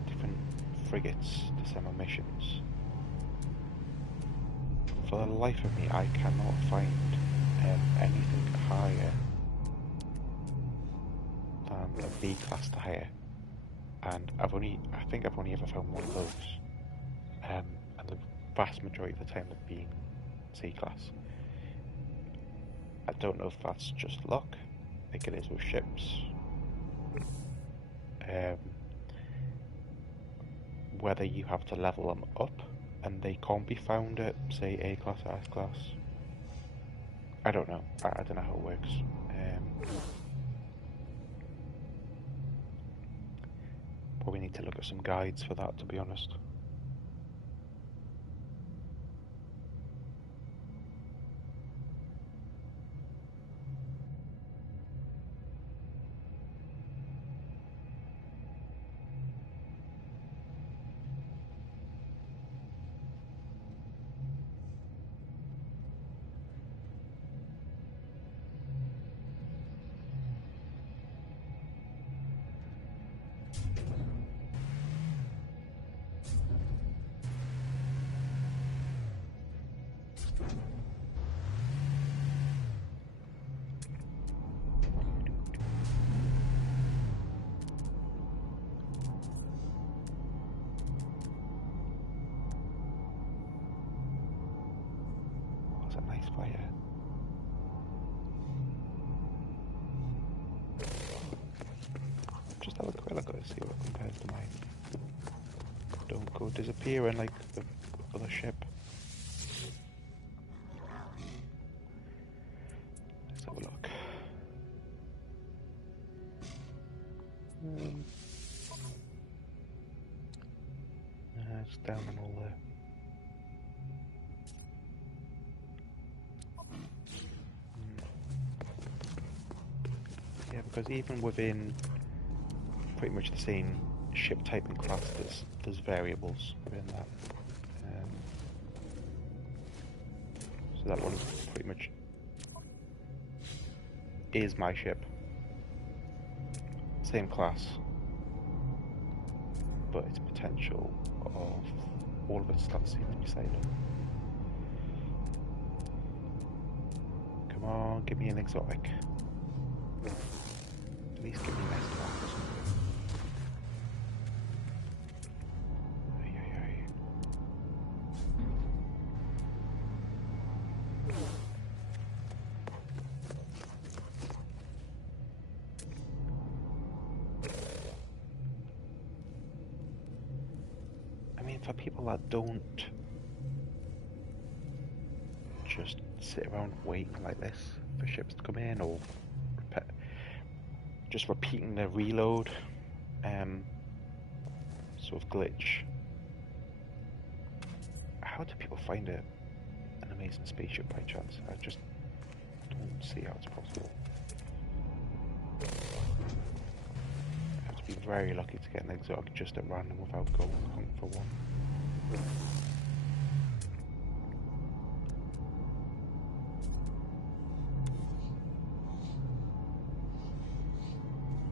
different frigates to send on missions. For the life of me, I cannot find anything higher than a B class to hire, and I think I've only ever found one of those, and the vast majority of the time they've been C class. I don't know if that's just luck, like it is with ships, whether you have to level them up and they can't be found at, say, A class or S class. I don't know. I don't know how it works. Probably need to look at some guides for that, to be honest. Just have a quick look at see what it compares to mine. Don't go disappearing like the other ship. Let's have a look. It's down and all there. Yeah, because even within pretty much the same ship type and class, there's variables within that. So that one pretty much is my ship. Same class, but its potential of all of its stats seem to be silent. Come on, give me an exotic. At least give me an exotic. For people that don't just sit around waiting like this for ships to come in, or just repeating the reload sort of glitch, how do people find an amazing spaceship by chance? I just don't see how it's possible. I have to be very lucky to get an exotic just at random without going hunt for one.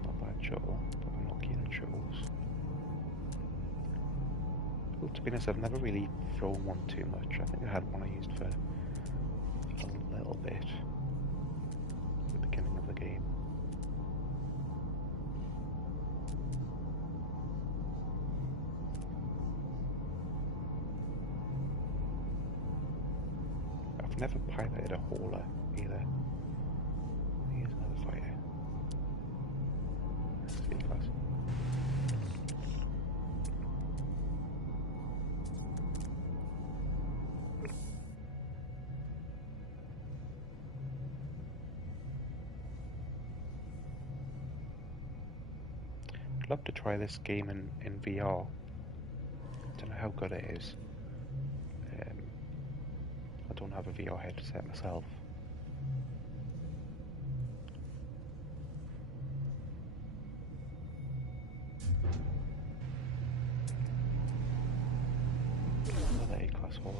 Not bad shuttle, but I'm not keen on shuttles. Well, to be honest, I've never really thrown one too much. I think I had one I used for a little bit at the beginning of the game. I've never piloted a hauler either. Here's another fighter. C class. I'd love to try this game in VR. I don't know how good it is. I don't have a VR headset myself. Another A-class hauler.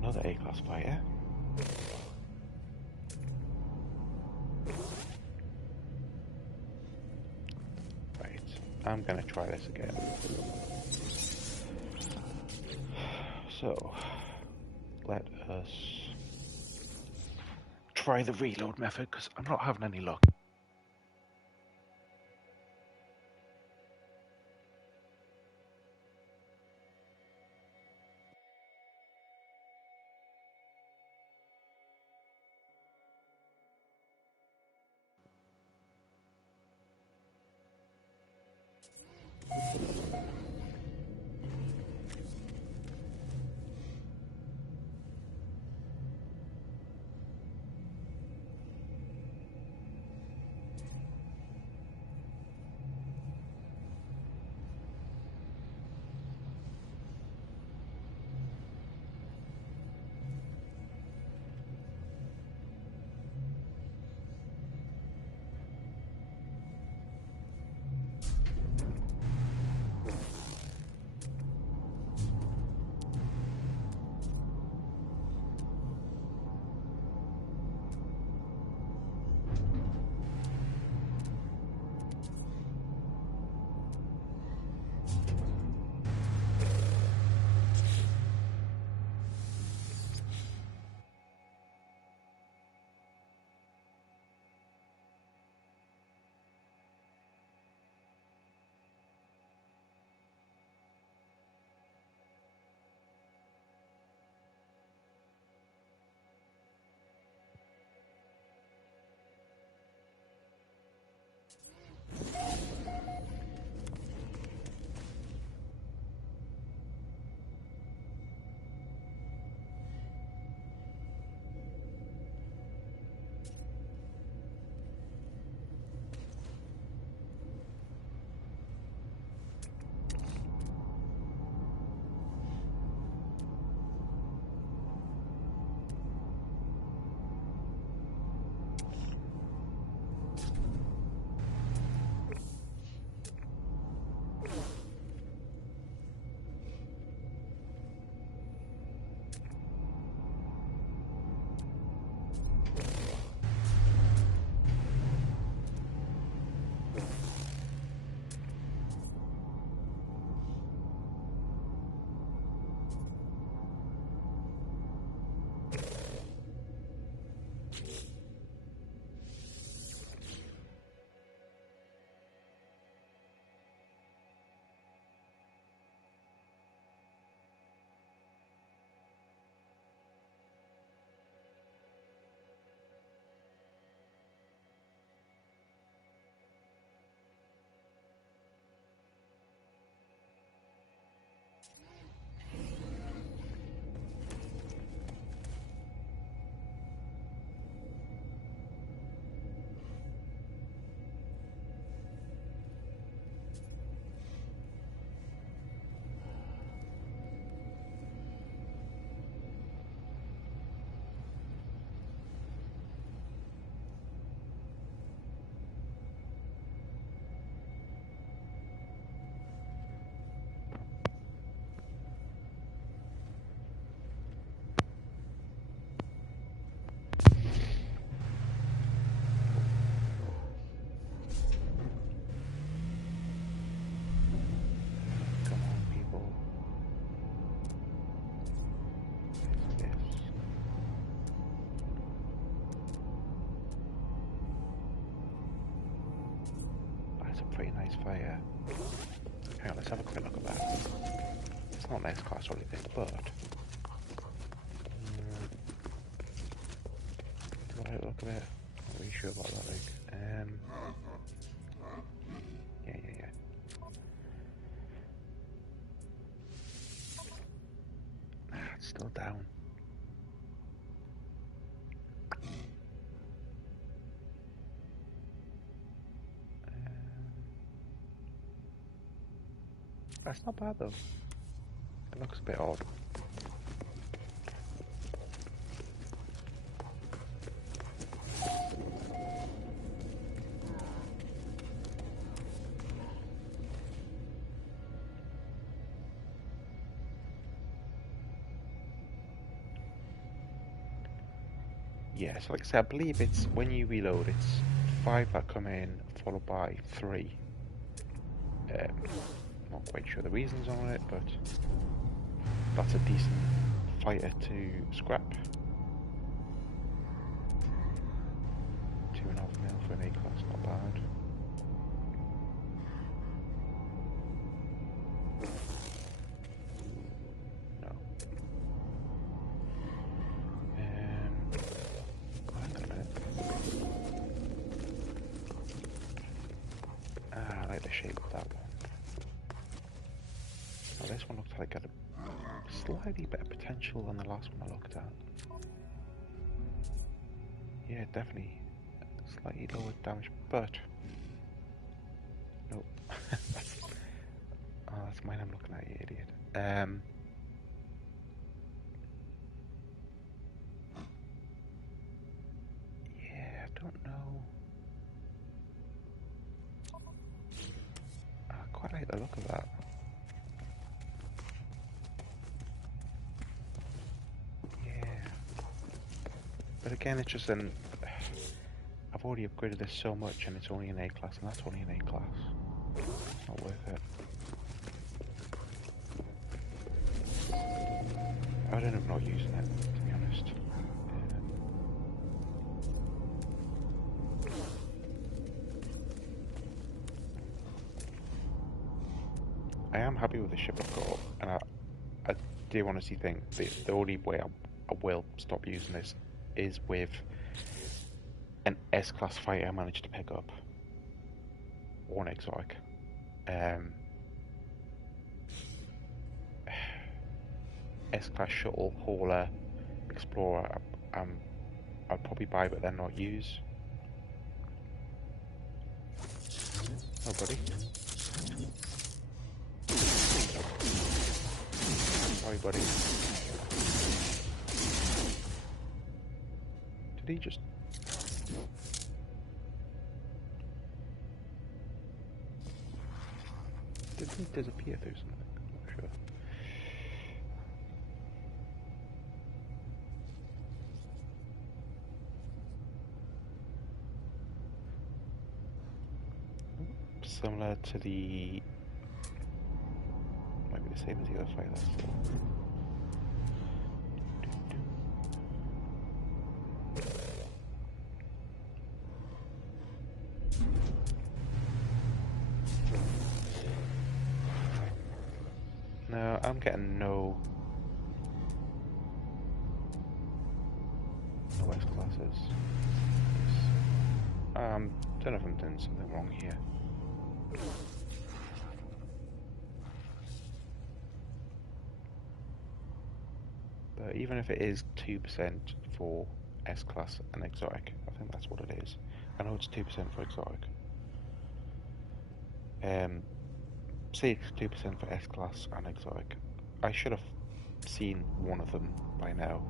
Another A-class fighter. Right, I'm gonna try this again. So, let us try the reload method, because I'm not having any luck. Pretty nice fire. Hang on, let's have a quick look at that. It's not nice class or anything, but do I look at it? Not really sure about that. Like, yeah. It's still down. That's not bad though. It looks a bit odd. Yeah, so like I said, I believe it's when you reload, it's 5 that come in, followed by 3. Not quite sure the reasons on it, but that's a decent fighter to scrap. 2.5 mil for an A-class, not bad. No. Hang on a minute. I like the shape of that one. this one looks like it got a slightly better potential than the last one I looked at. Yeah, definitely slightly lower damage, but nope. Oh, that's mine I'm looking at, you idiot. Yeah, I don't know. I quite like the look of that. Yeah. But again, it's just an... I've already upgraded this so much and it's only an A class, and that's only an A class. Not worth it. I would end up not using it, to be honest. I am happy with the ship I've got, and I do honestly think the only way I will stop using this is with an S-class fighter I managed to pick up, or an exotic. S-class shuttle, hauler, explorer, I'd probably buy but then not use. Oh, buddy. Sorry, buddy. Did he just... Did he disappear through something? I'm not sure. Similar to the... Might be the same as the other fighter still. No, I'm getting no S classes. Don't know if I'm doing something wrong here. But even if it is 2% for S class and exotic, I think that's what it is. I know it's 2% for exotic. Say it's 2% for S class and exotic. I should have seen one of them by now.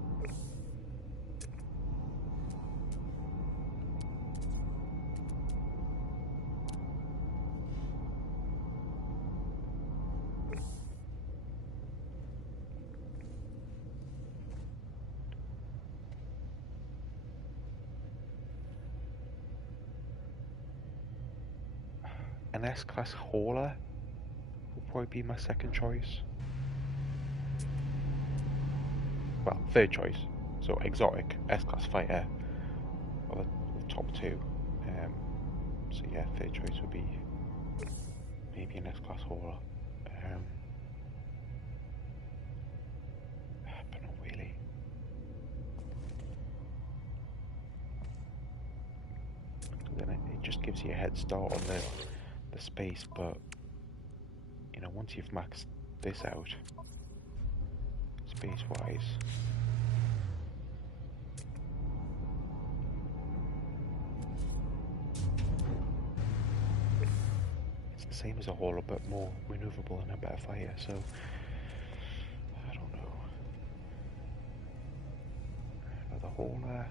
An S-class hauler will probably be my second choice. Well, third choice. So exotic, S-class fighter are the top two. So yeah, third choice would be maybe an S-class hauler. But not really. Then it just gives you a head start on the space, but you know, once you've maxed this out, space-wise, it's the same as a hauler, but more maneuverable and a better fighter. So I don't know. Another hauler.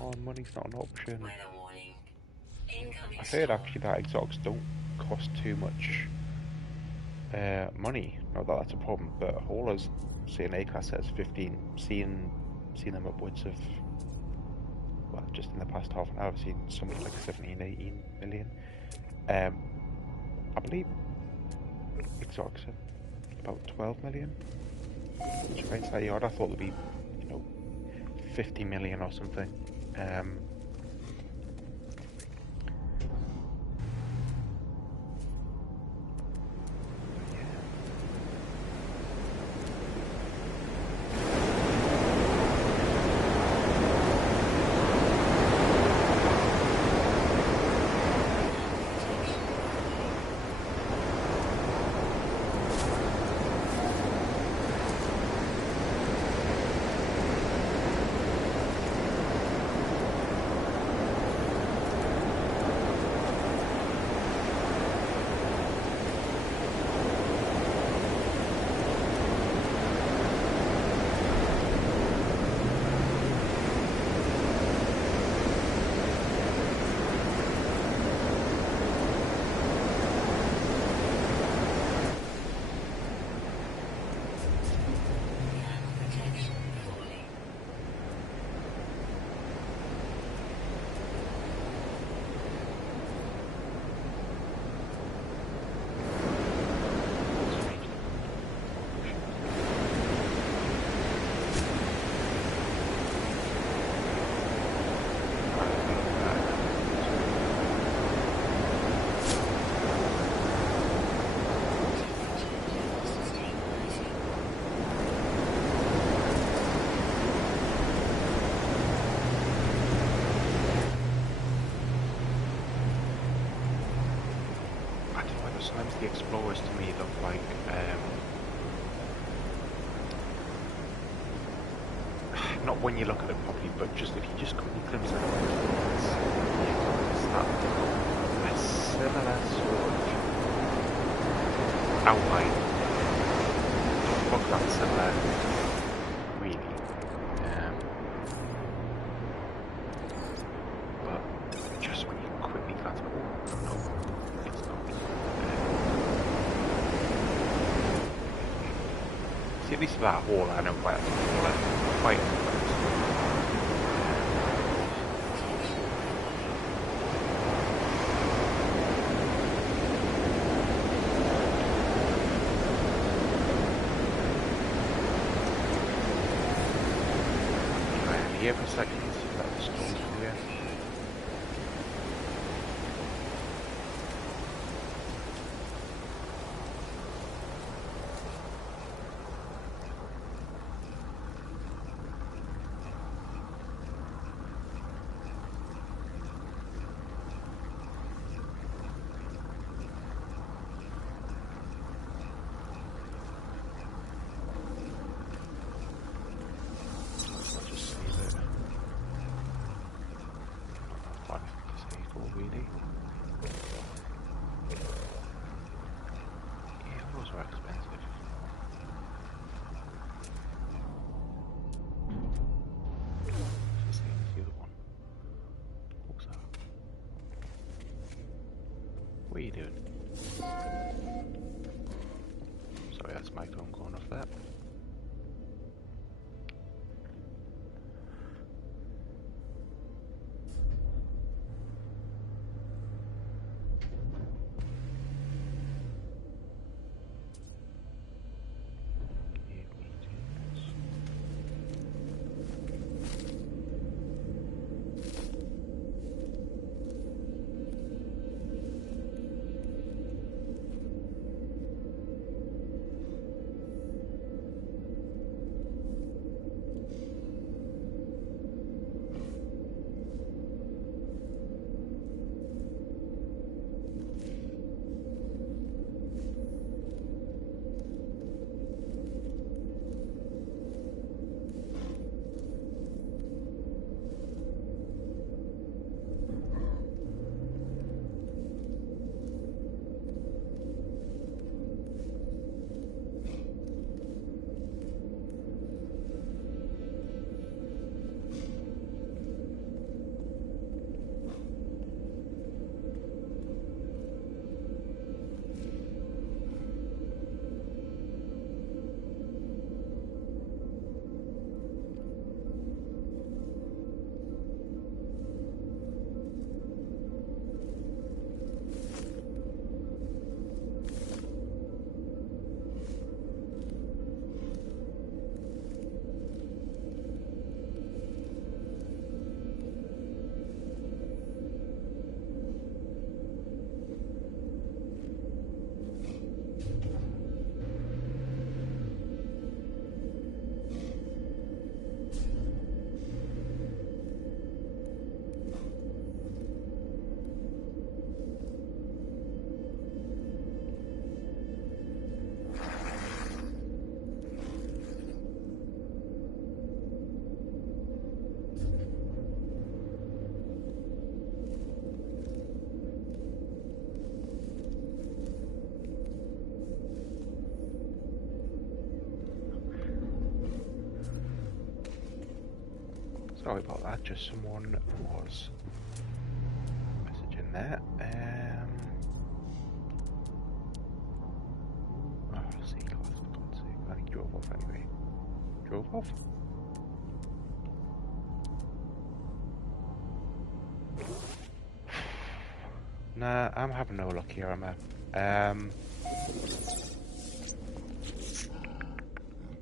on, money's not an option. I've heard actually that exotics don't cost too much money. Not that that's a problem, but haulers, say an A-class says 15, seeing them upwards of, well, just in the past half an hour, I've seen something like 17, 18 million. I believe exotics are about 12 million, which finds that odd. I thought there'd be, 50 million or something. Sometimes the explorers to me look like not when you look at it properly, but just if you just quickly glimpse at it, it's that a similar sort of outline. Don't look that similar, really. But just when you quickly glance at it, oh no, it's not. See, at least for that hole, I know quite quite here for a second, see if that was storm through here. Really? Yeah, those are expensive. It's the same as the other one. What's that? What are you doing? Sorry, that's my phone going off that. Sorry about that, just someone was messaging there. Oh, C-class, for God's sake. I think drove off anyway. Drove off? Nah, I'm having no luck here, am I?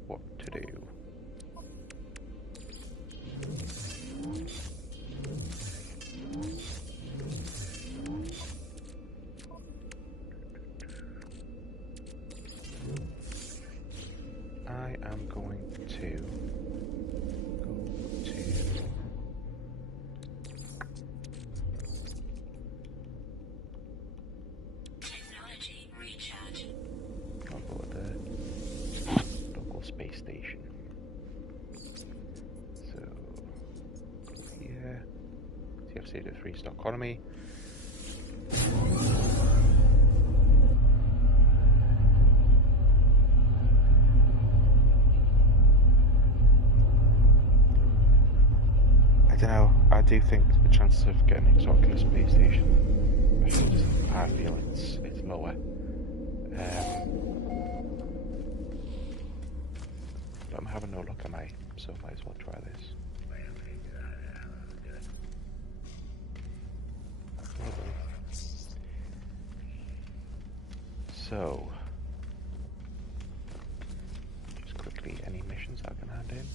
What to do? I am going to go to technology recharge. I'll go to the local space station. So go here. TFC to 3-star economy. I don't know. I do think the chances of getting exotic in a space station, I feel it's lower. But I'm having no luck, am I? So might as well try this. So, just quickly, any missions I can hand in?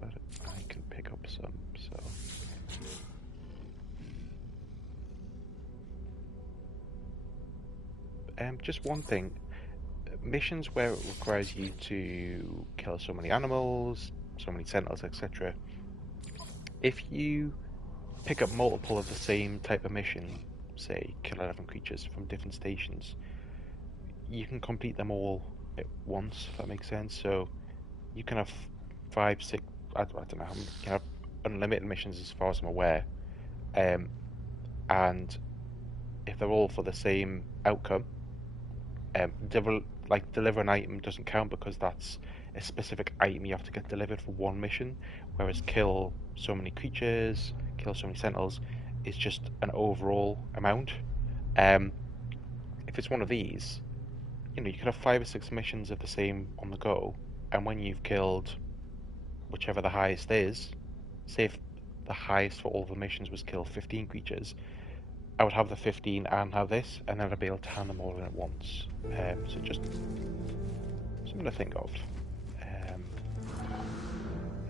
But I can pick up some, so... just one thing. Missions where it requires you to kill so many animals, so many sentinels, etc. If you pick up multiple of the same type of mission, say kill 11 creatures from different stations, you can complete them all at once, if that makes sense. So you can have 5, 6, I don't know how many, you can have unlimited missions as far as I'm aware, and if they're all for the same outcome, deliver an item doesn't count because that's a specific item you have to get delivered for one mission, whereas kill so many creatures, kill so many sentinels is just an overall amount. If it's one of these, you could have 5 or 6 missions of the same on the go, and when you've killed whichever the highest is, say if the highest for all the missions was kill 15 creatures, I would have the 15 and have this, and then I'd be able to hand them all in at once. So just something to think of. I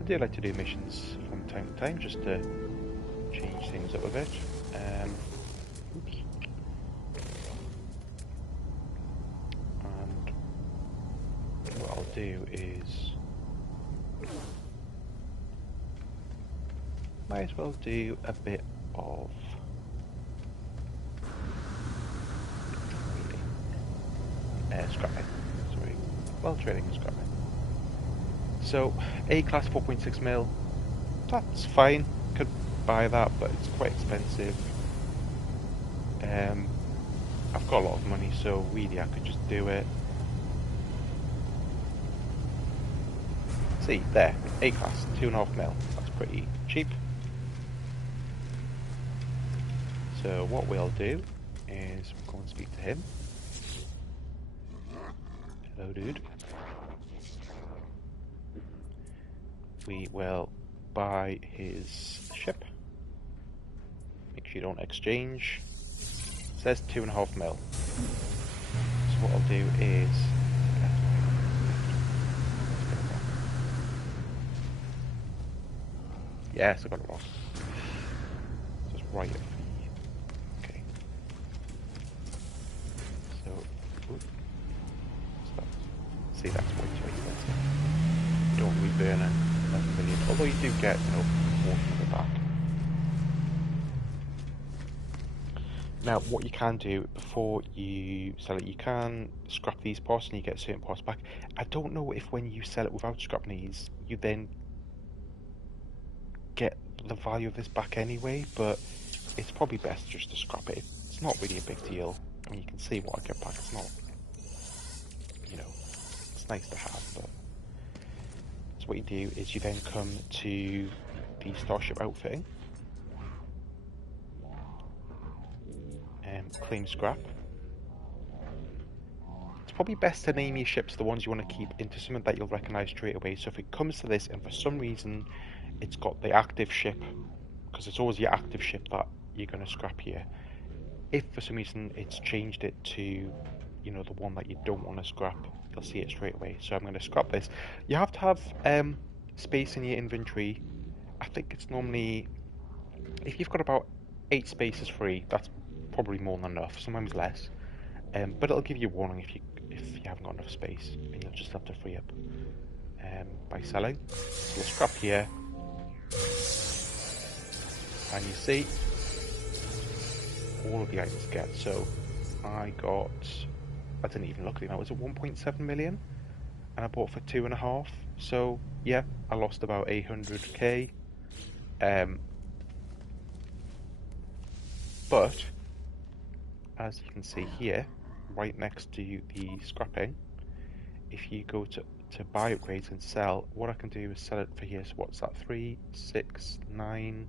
do like to do missions from time to time, just to change things up a bit. Oops. And what I'll do is... might as well do a bit of... scrapping. Sorry. Well, trading and scrapping. So, A-class 4.6mm, that's fine. Could buy that, but it's quite expensive. I've got a lot of money, so really I could just do it. See, there, A-class, 2.5mm. That's pretty cheap. So what we'll do is we'll go and speak to him. Hello, dude. We will buy his ship. Make sure you don't exchange. It says 2.5mm. So what I'll do is... yes, I got it wrong. Just write it. Okay. So... oops. See, that's way too expensive. You don't reburn it. 11 million, although you do get, more from the back. Now, what you can do before you sell it, you can scrap these parts and you get certain parts back. I don't know if when you sell it without scrapping these, you then get the value of this back anyway, but it's probably best just to scrap it. It's not really a big deal. I mean, you can see what I get back. It's not, It's nice to have, but so what you do is you then come to the Starship outfitting, and claim scrap. It's probably best to name your ships the ones you want to keep into something that you'll recognise straight away. So if it comes to this and for some reason it's got the active ship, because it's always your active ship that you're going to scrap here. If for some reason it's changed it to, you know, the one that you don't want to scrap, you'll see it straight away. So I'm going to scrap this. You have to have space in your inventory. I think it's normally, if you've got about 8 spaces free, that's probably more than enough, sometimes less. But it'll give you a warning if you haven't got enough space, and you'll just have to free up by selling. So we'll scrap here, and you see all of the items get. So I didn't even look at it now, was it 1.7 million? And I bought for 2.5. So yeah, I lost about 800k. But as you can see here, right next to the scrapping, if you go to buy upgrades and sell, what I can do is sell it for here. So what's that? 3, 6, 9.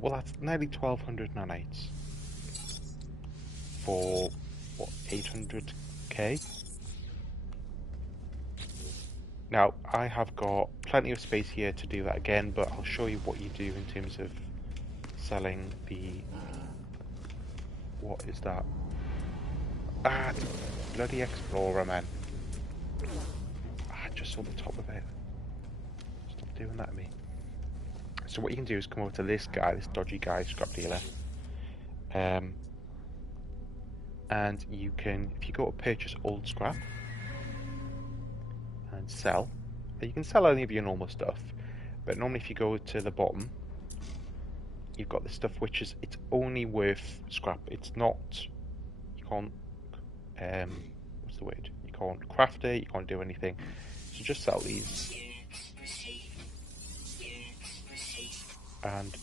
Well, that's nearly 1,200 nanites for what, 800k. Now I have got plenty of space here to do that again, but I'll show you what you do in terms of selling the. What is that? Ah, bloody Explorer, man. I just saw the top of it. Stop doing that to me. So what you can do is come over to this guy, this dodgy guy, scrap dealer. And you can, if you go to purchase old scrap and sell, you can sell any of your normal stuff. But normally if you go to the bottom, you've got the stuff which is, it's only worth scrap. It's not, you can't, what's the word? You can't craft it, you can't do anything. So just sell these. And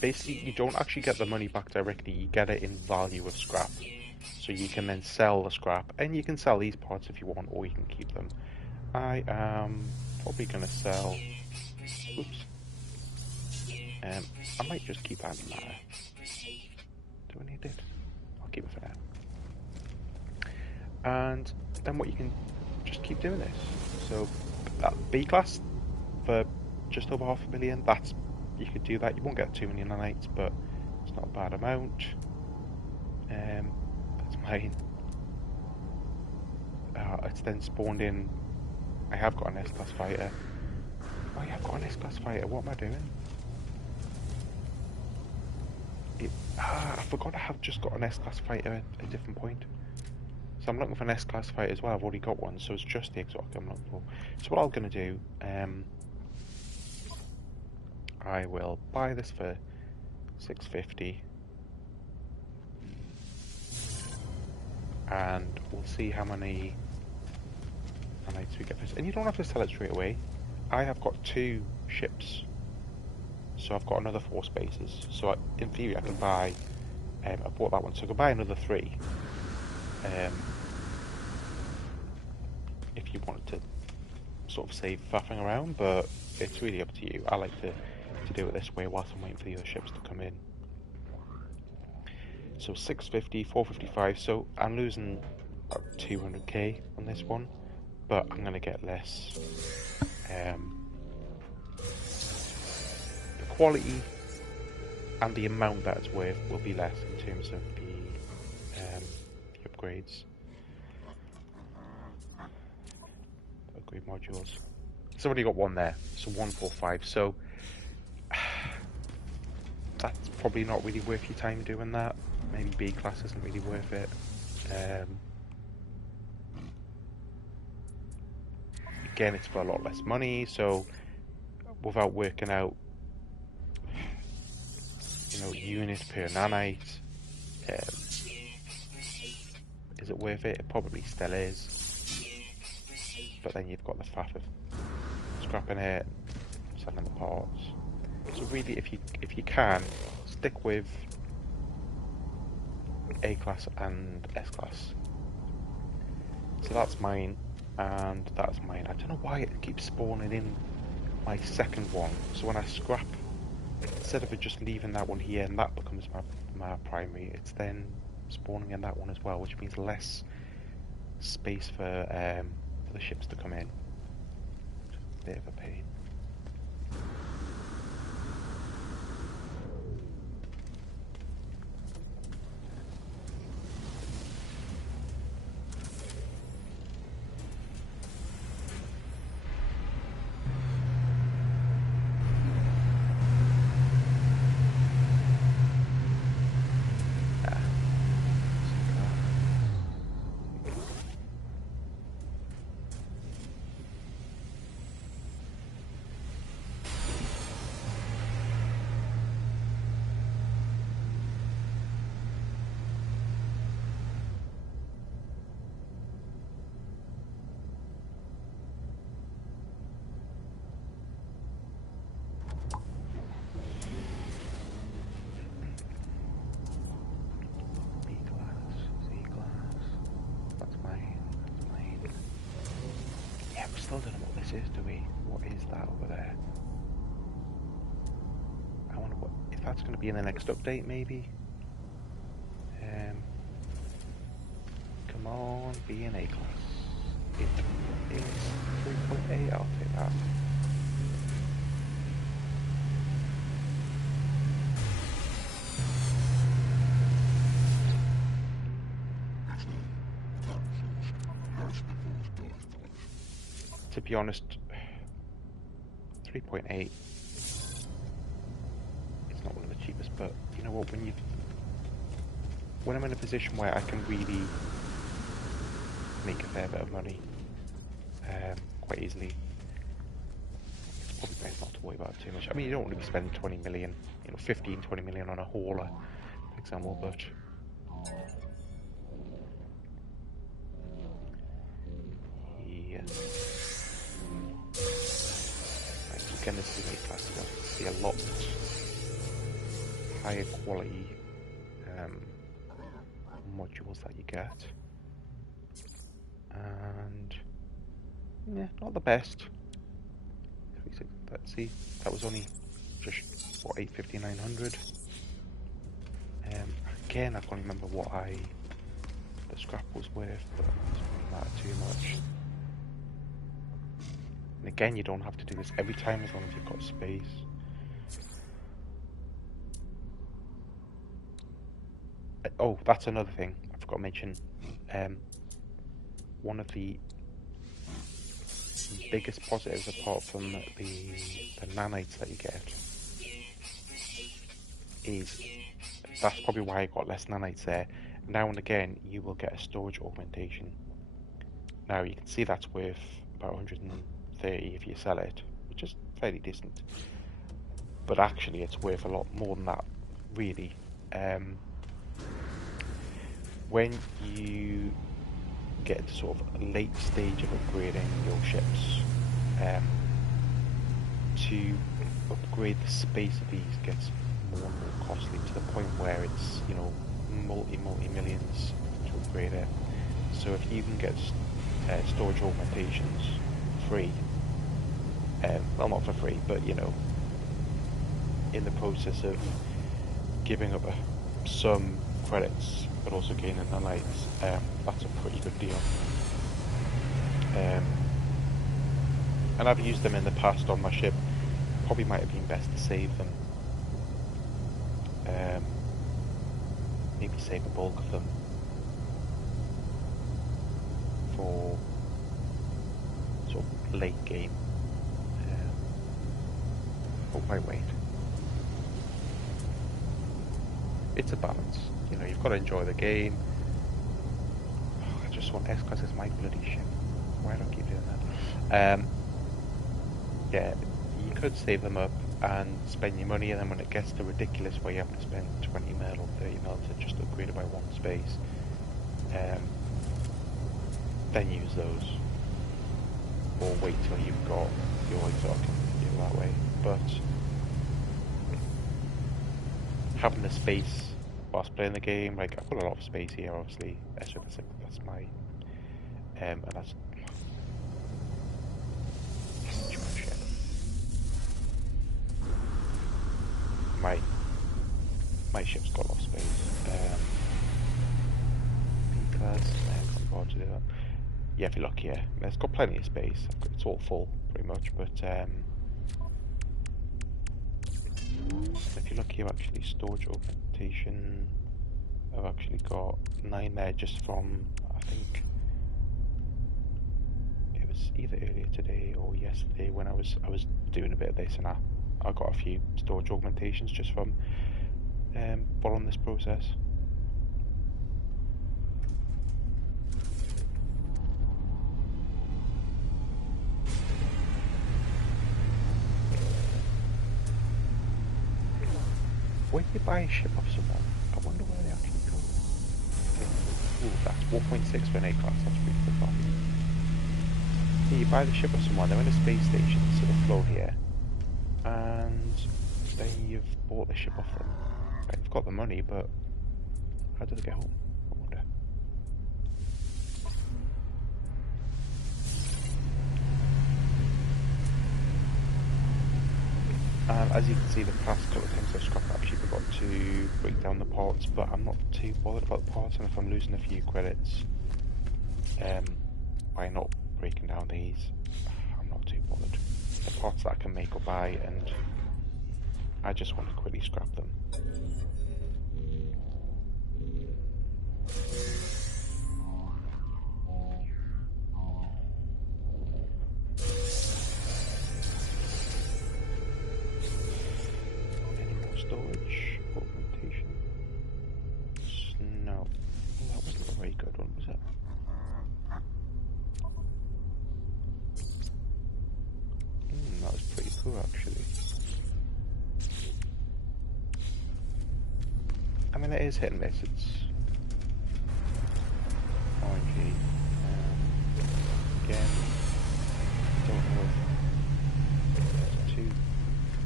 basically you don't actually get the money back directly, you get it in value of scrap. So you can then sell the scrap, and you can sell these parts if you want, or you can keep them. I am probably going to sell, oops, I might just keep that in there. Do I need it? I'll keep it for now. And then what you can just keep doing this. So that B class for just over 500,000, that's, you could do that. You won't get 2 million nanites, but it's not a bad amount. That's mine. It's then spawned in. I have got an S-class fighter. Oh yeah, I've got an S-class fighter. What am I doing? I forgot I have just got an S-class fighter at a different point. So I'm looking for an S-class fighter as well. I've already got one, so it's just the exotic I'm looking for. So what I'm going to do, I will buy this for 650, and we'll see how many nanites we get for this. And you don't have to sell it straight away. I have got 2 ships, so I've got another 4 spaces. So in theory I can buy, I bought that one, so I can buy another 3. If you wanted to sort of save faffing around, but it's really up to you. I like to do it this way whilst I'm waiting for the other ships to come in. So 650, 455, so I'm losing about 200k on this one, but I'm going to get less. The quality and the amount that it's worth will be less in terms of the upgrades. Upgrade modules. Somebody got one there, so 145. So that's probably not really worth your time doing that. Maybe B class isn't really worth it. Again, it's for a lot less money, so without working out, you know, unit per nanite, is it worth it? It probably still is. But then you've got the faff of scrapping it, selling the parts. So really, if you can, stick with A class and S class. So that's mine, and that's mine. I don't know why it keeps spawning in my second one. So when I scrap, instead of it just leaving that one here and that becomes my primary, it's then spawning in that one as well, which means less space for the ships to come in. Bit of a pain. Still don't know what this is, do we? What is that over there? I wonder what if that's going to be in the next update, maybe. Come on, be an A class. It is 3.8. I'll take that. To be honest, 3.8. It's not one of the cheapest, but you know what? When I'm in a position where I can really make a fair bit of money, quite easily, it's probably best not to worry about it too much. I mean, you don't want to be spending 20 million, 15, 20 million on a hauler, for example, but yes. Again, this is a class, you see a lot higher quality modules that you get, and yeah, not the best. Let's see, that was only just what 850, 900. Again, I can't remember what the scrap was worth, but it doesn't matter too much. And again, you don't have to do this every time as long as you've got space. Oh, that's another thing I forgot to mention. One of the biggest positives, apart from the nanites that you get, is that's probably why I got less nanites there. Now and again, you will get a storage augmentation. Now you can see that's worth about 130 if you sell it, which is fairly decent. But actually, it's worth a lot more than that, really. When you get to sort of a late stage of upgrading your ships, to upgrade the space of these gets more and more costly to the point where it's multi-millions to upgrade it. So if you can get storage augmentations free, well, not for free, but in the process of giving up some credits but also gaining nanites, that's a pretty good deal. And I've used them in the past on my ship. Probably might have been best to save them. Maybe save a bulk of them for sort of late game. But wait. It's a balance. You've got to enjoy the game. I just want S because it's my bloody ship. Why do I keep doing that? Yeah, you could save them up and spend your money, and then when it gets to ridiculous where you have to spend 20 mil or 30 mil to just upgrade it by one space, then use those. Or wait till you've got your exotic and do it that way. But having the space whilst playing the game, like I've got a lot of space here, obviously. That's my, and that's my ship's got a lot of space. B-class, I can't afford to do that. Yeah, if you look here, it's got plenty of space. It's all full, pretty much, but if you look here, actually, storage augmentation, I've actually got 9 there just from, I think, it was either earlier today or yesterday when I was doing a bit of this, and I got a few storage augmentations just from following this process. When you buy a ship off someone, I wonder where they actually go. Ooh, that's 1.6 for an A-class, that's pretty good value. Yeah, you buy the ship off someone, they're in a space station, so they flow here, and then you've bought the ship off them. Right, you've got the money, but how do they get home? I wonder. As you can see, the past couple of things I've scrapped, I actually forgot to break down the parts, but I'm not too bothered about the parts, and if I'm losing a few credits by not breaking down these, I'm not too bothered. The parts that I can make or buy, and I just want to quickly scrap them. Any more storage augmentation? No. Well, that wasn't a very good one, was it? That was pretty poor, actually. I mean, it is hit and miss. It's orangey. Again, don't know if two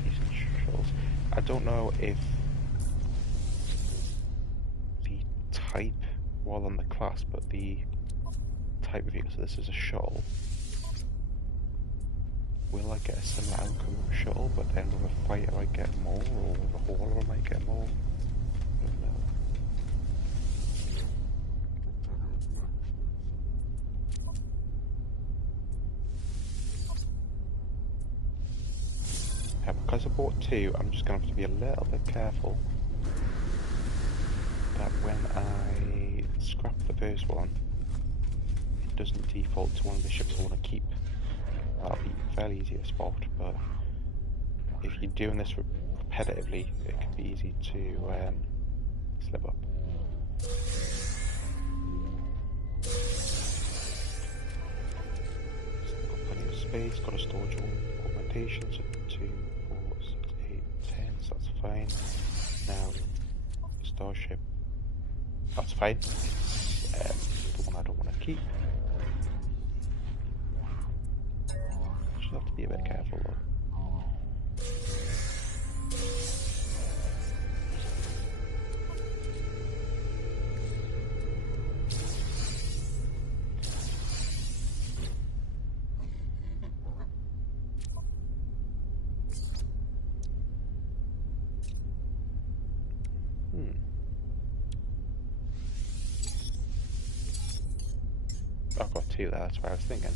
decent shuttles. I don't know if the type, while on the class, but the type of vehicle. So this is a shuttle. Will I get a similar outcome with a shuttle, but then with a fighter I get more, or with a hauler I might get more? I don't know. Because I bought 2, I'm just going to have to be a little bit careful that when I scrap the first one, it doesn't default to one of the ships I want to keep. That'll be fairly easy to spot, but if you're doing this repetitively, it can be easy to slip up. Got plenty of space, got a storage augmentation, so 2, 4, 6, 8, 10, so that's fine. Now, starship, that's fine. The one I don't want to keep. Just have to be a bit careful though. I've got 2 there, that's what I was thinking.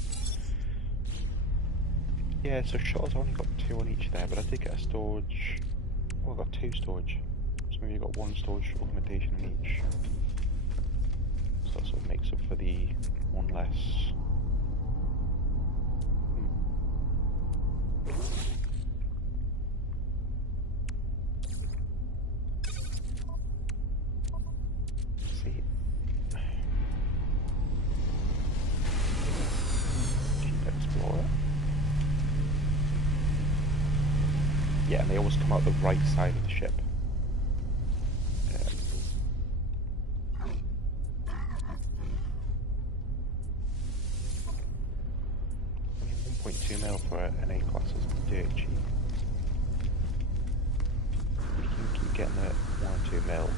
Yeah, so shuttles only got 2 on each there, but I did get a storage. Oh, I got 2 storage. So maybe I got 1 storage augmentation in each. So that sort of makes up for the 1 less. See. Cheap Explorer. Yeah, and they always come out the right side of the ship. 1.2 mil for an A-class is dirt cheap. You can keep getting it 1 or 2 mil.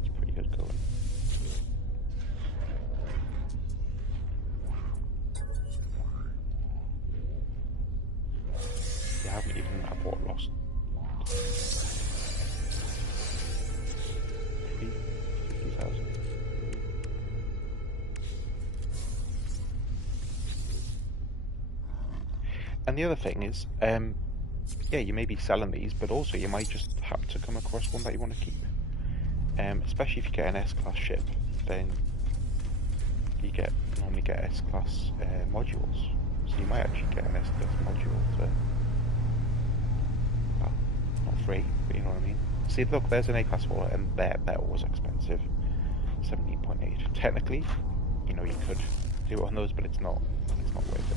It's pretty good going. And the other thing is, yeah, you may be selling these, but also you might just happen to come across one that you want to keep. Especially if you get an S-class ship, then you normally get S-class modules. So you might actually get an S-class module for, well, not free, but you know what I mean. See, look, there's an A-class wallet, and they're always expensive. 17.8. Technically, you know, you could do it on those, but it's not worth it.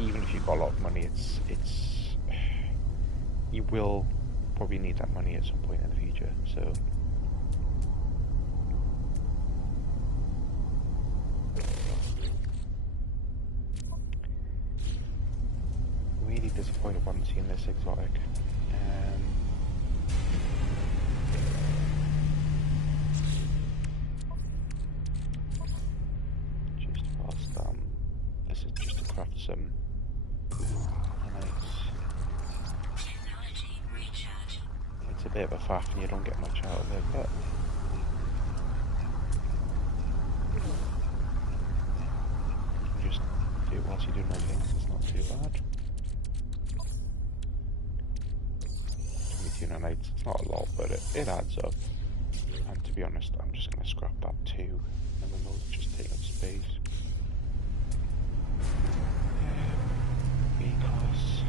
Even if you've got a lot of money, it's you will probably need that money at some point in the future. So really disappointed I haven't seen this exotic. Just whilst this is just to craft some nice. Technology recharge. It's a bit of a faff and you don't get much out of it, but you can just do it whilst you're doing other things. It's not too bad. 22 nanites, it's not a lot, but it adds up. And to be honest, I'm just going to scrap that too, and then those just take up space. B-class.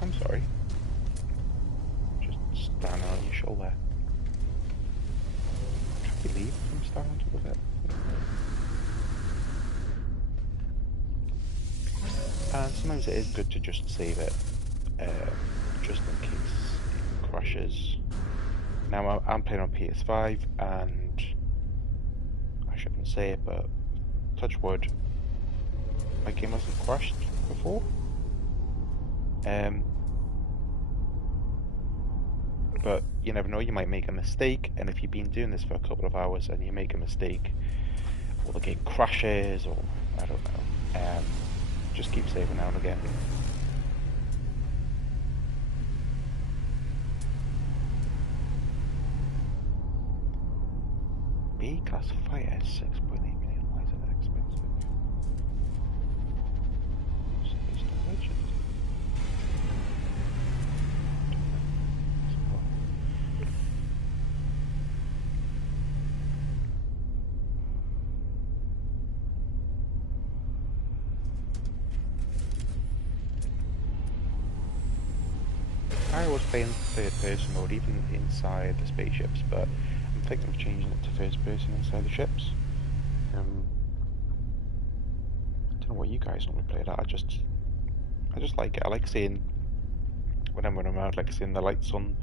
I'm sorry. Just standing on your shoulder. Can't believe I'm standing on top of it. And sometimes it is good to just save it, just in case it crashes. Now I'm playing on PS5, and I shouldn't say it, but touch wood, my game hasn't crashed before. But you never know, you might make a mistake, and if you've been doing this for a couple of hours and you make a mistake, or the game crashes, or I don't know, just keep saving now and again. B-class fighter is 6.8 million. Why is it that expensive? It's not legend. I was playing third person mode even inside the spaceships, but I'm thinking of changing it to first person inside the ships. I don't know what you guys normally play that. I just like it. I like seeing when I'm running around, like seeing the lights on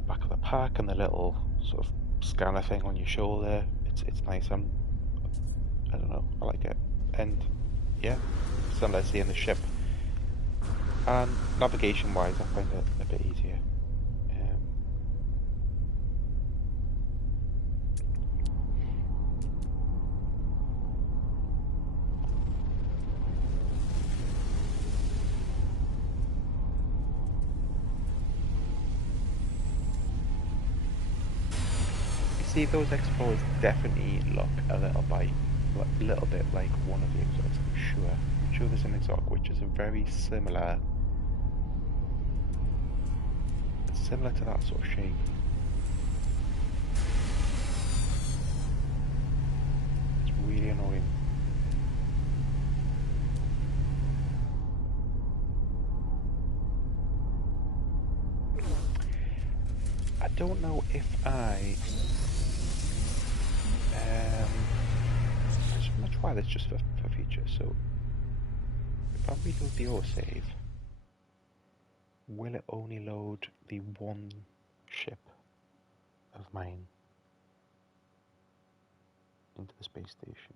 the back of the pack and the little sort of scanner thing on your shoulder. It's nice. I don't know. I like it. And yeah, similar to seeing the ship. And navigation-wise, I find it a bit easier. You see, those explorers definitely look a little bit like one of the exotics. I'm sure there's an exotic which is a very similar to that sort of shape. It's really annoying. I don't know if I'm just gonna try this just for future. So if I reload the autosave, will it only load the one ship of mine into the space station?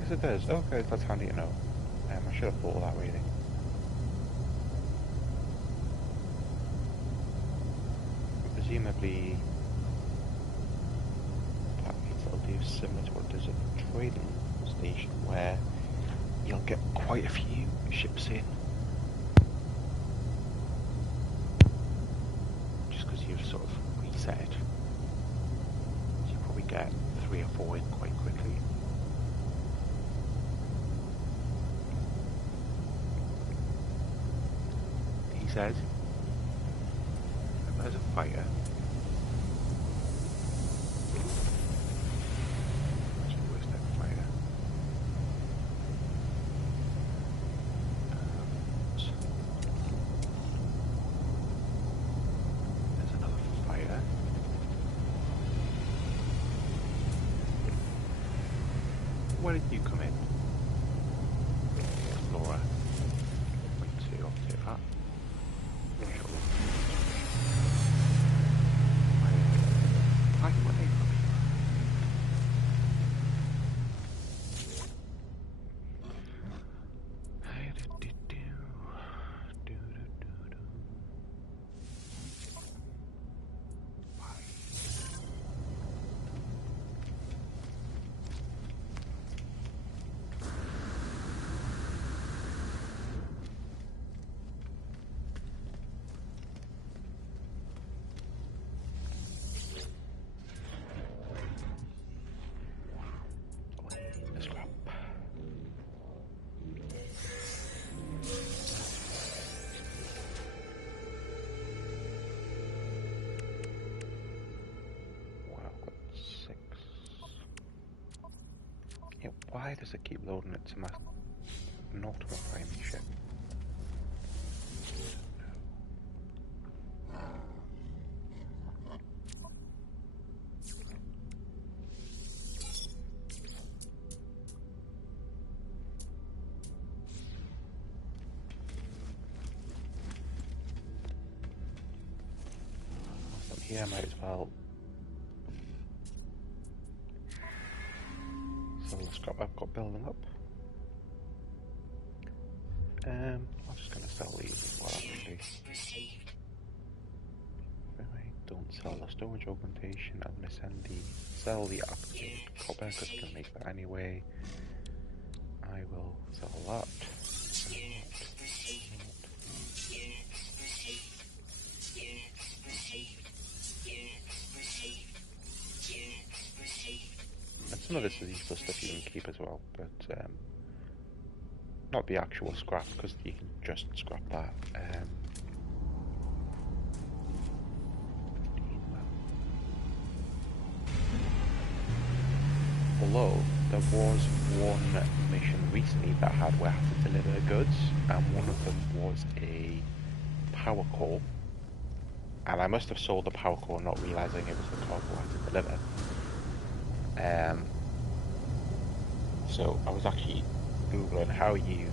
Yes, it does. Okay, that's handy to know. I should have thought of that really. Presumably that means it'll do similar to what it does at the trading station, where you'll get quite a few ships in. Just because you've sort of reset it. So you probably get 3 or 4 in quite quickly. He says, there's a fighter. Where's that fighter? There's another fighter. Where did you come in? Explorer. Point 2, I'll take that. Yeah, why does it keep loading it to my not my primary ship? From here, I might as well sell the scrap I've got building up. I'm just going to sell these as well, actually. Don't sell the storage augmentation. I'm going to sell the activated copper because I can make that anyway. I will sell that. And some of this is useful stuff you can keep as well, but not the actual scrap because you can just scrap that. Although there was one mission recently that had where I had to deliver goods, and one of them was a power core, and I must have sold the power core not realising it was the cargo I had to deliver. So I was actually googling how you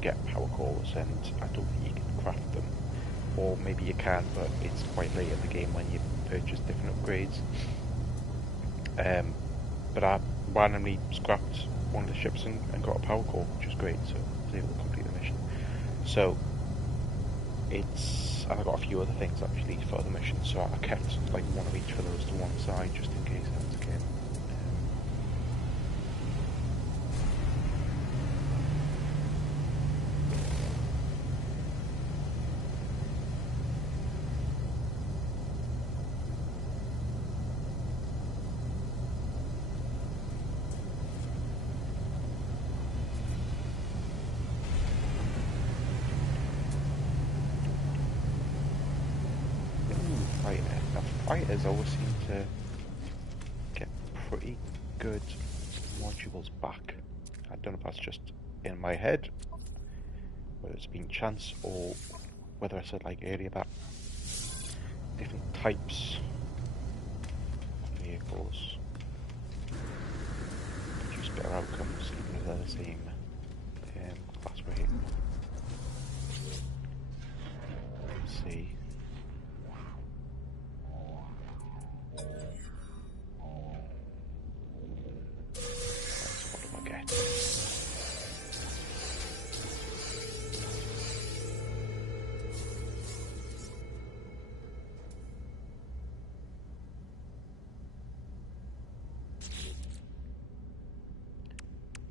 get power cores, and I don't think you can craft them, or maybe you can, but it's quite late in the game when you purchase different upgrades. But I randomly scrapped one of the ships and got a power core, which was great, so I was able to complete the mission. So and I got a few other things actually for the mission, so I kept like one of each for those to one side just in case that was the case. Fighters always seem to get pretty good modules back. I don't know if that's just in my head, whether it's been chance, or whether I said like earlier that different types of vehicles produce better outcomes even if they're the same class rate. Let's see.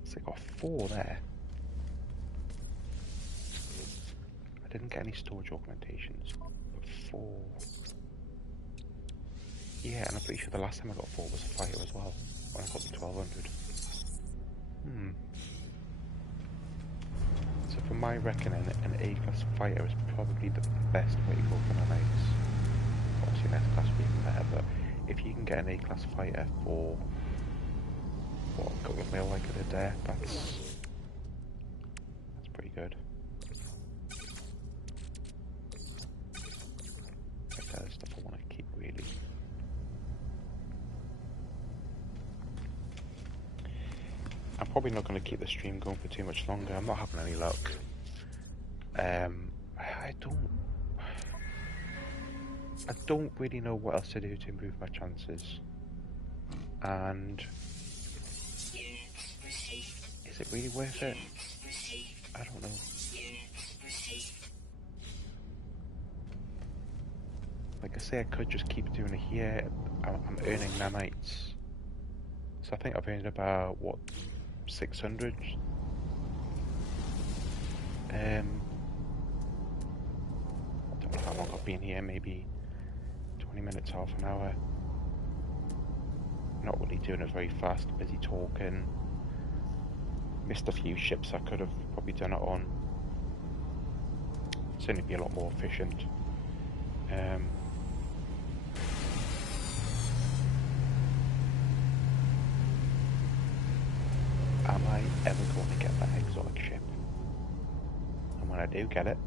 So I got 4 there. didn't get any storage augmentations. But 4. Yeah, and I'm pretty sure the last time I got 4 was a fighter as well, when I got the 1200. So for my reckoning, an A-class fighter is probably the best way to go for nanites. Obviously an S-class would be even better, but if you can get an A-class fighter for, what, a couple of mil like I did there, that's pretty good. Like that is stuff I want to keep, really. I'm probably not going to keep the stream going for too much longer. I'm not having any luck. I don't really know what else to do to improve my chances. And is it really worth it? I don't know. Like I say, I could just keep doing it here. I'm earning nanites. So I think I've earned about, what, 600? I don't know how long I've been here, maybe 20 minutes, half an hour. Not really doing it very fast, busy talking. Missed a few ships I could have probably done it on. Certainly be a lot more efficient. Am I ever going to get that exotic ship? And when I do get it,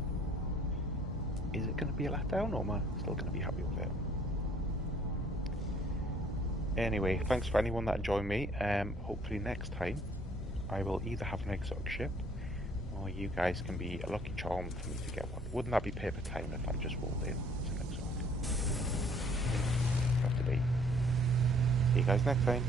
is it going to be a letdown, or am I still going to be happy with it? Anyway, thanks for anyone that joined me. Hopefully next time I will either have an exotic ship, or you guys can be a lucky charm for me to get one. Wouldn't that be paper time if I just rolled in as an exotic? Have to be. See you guys next time.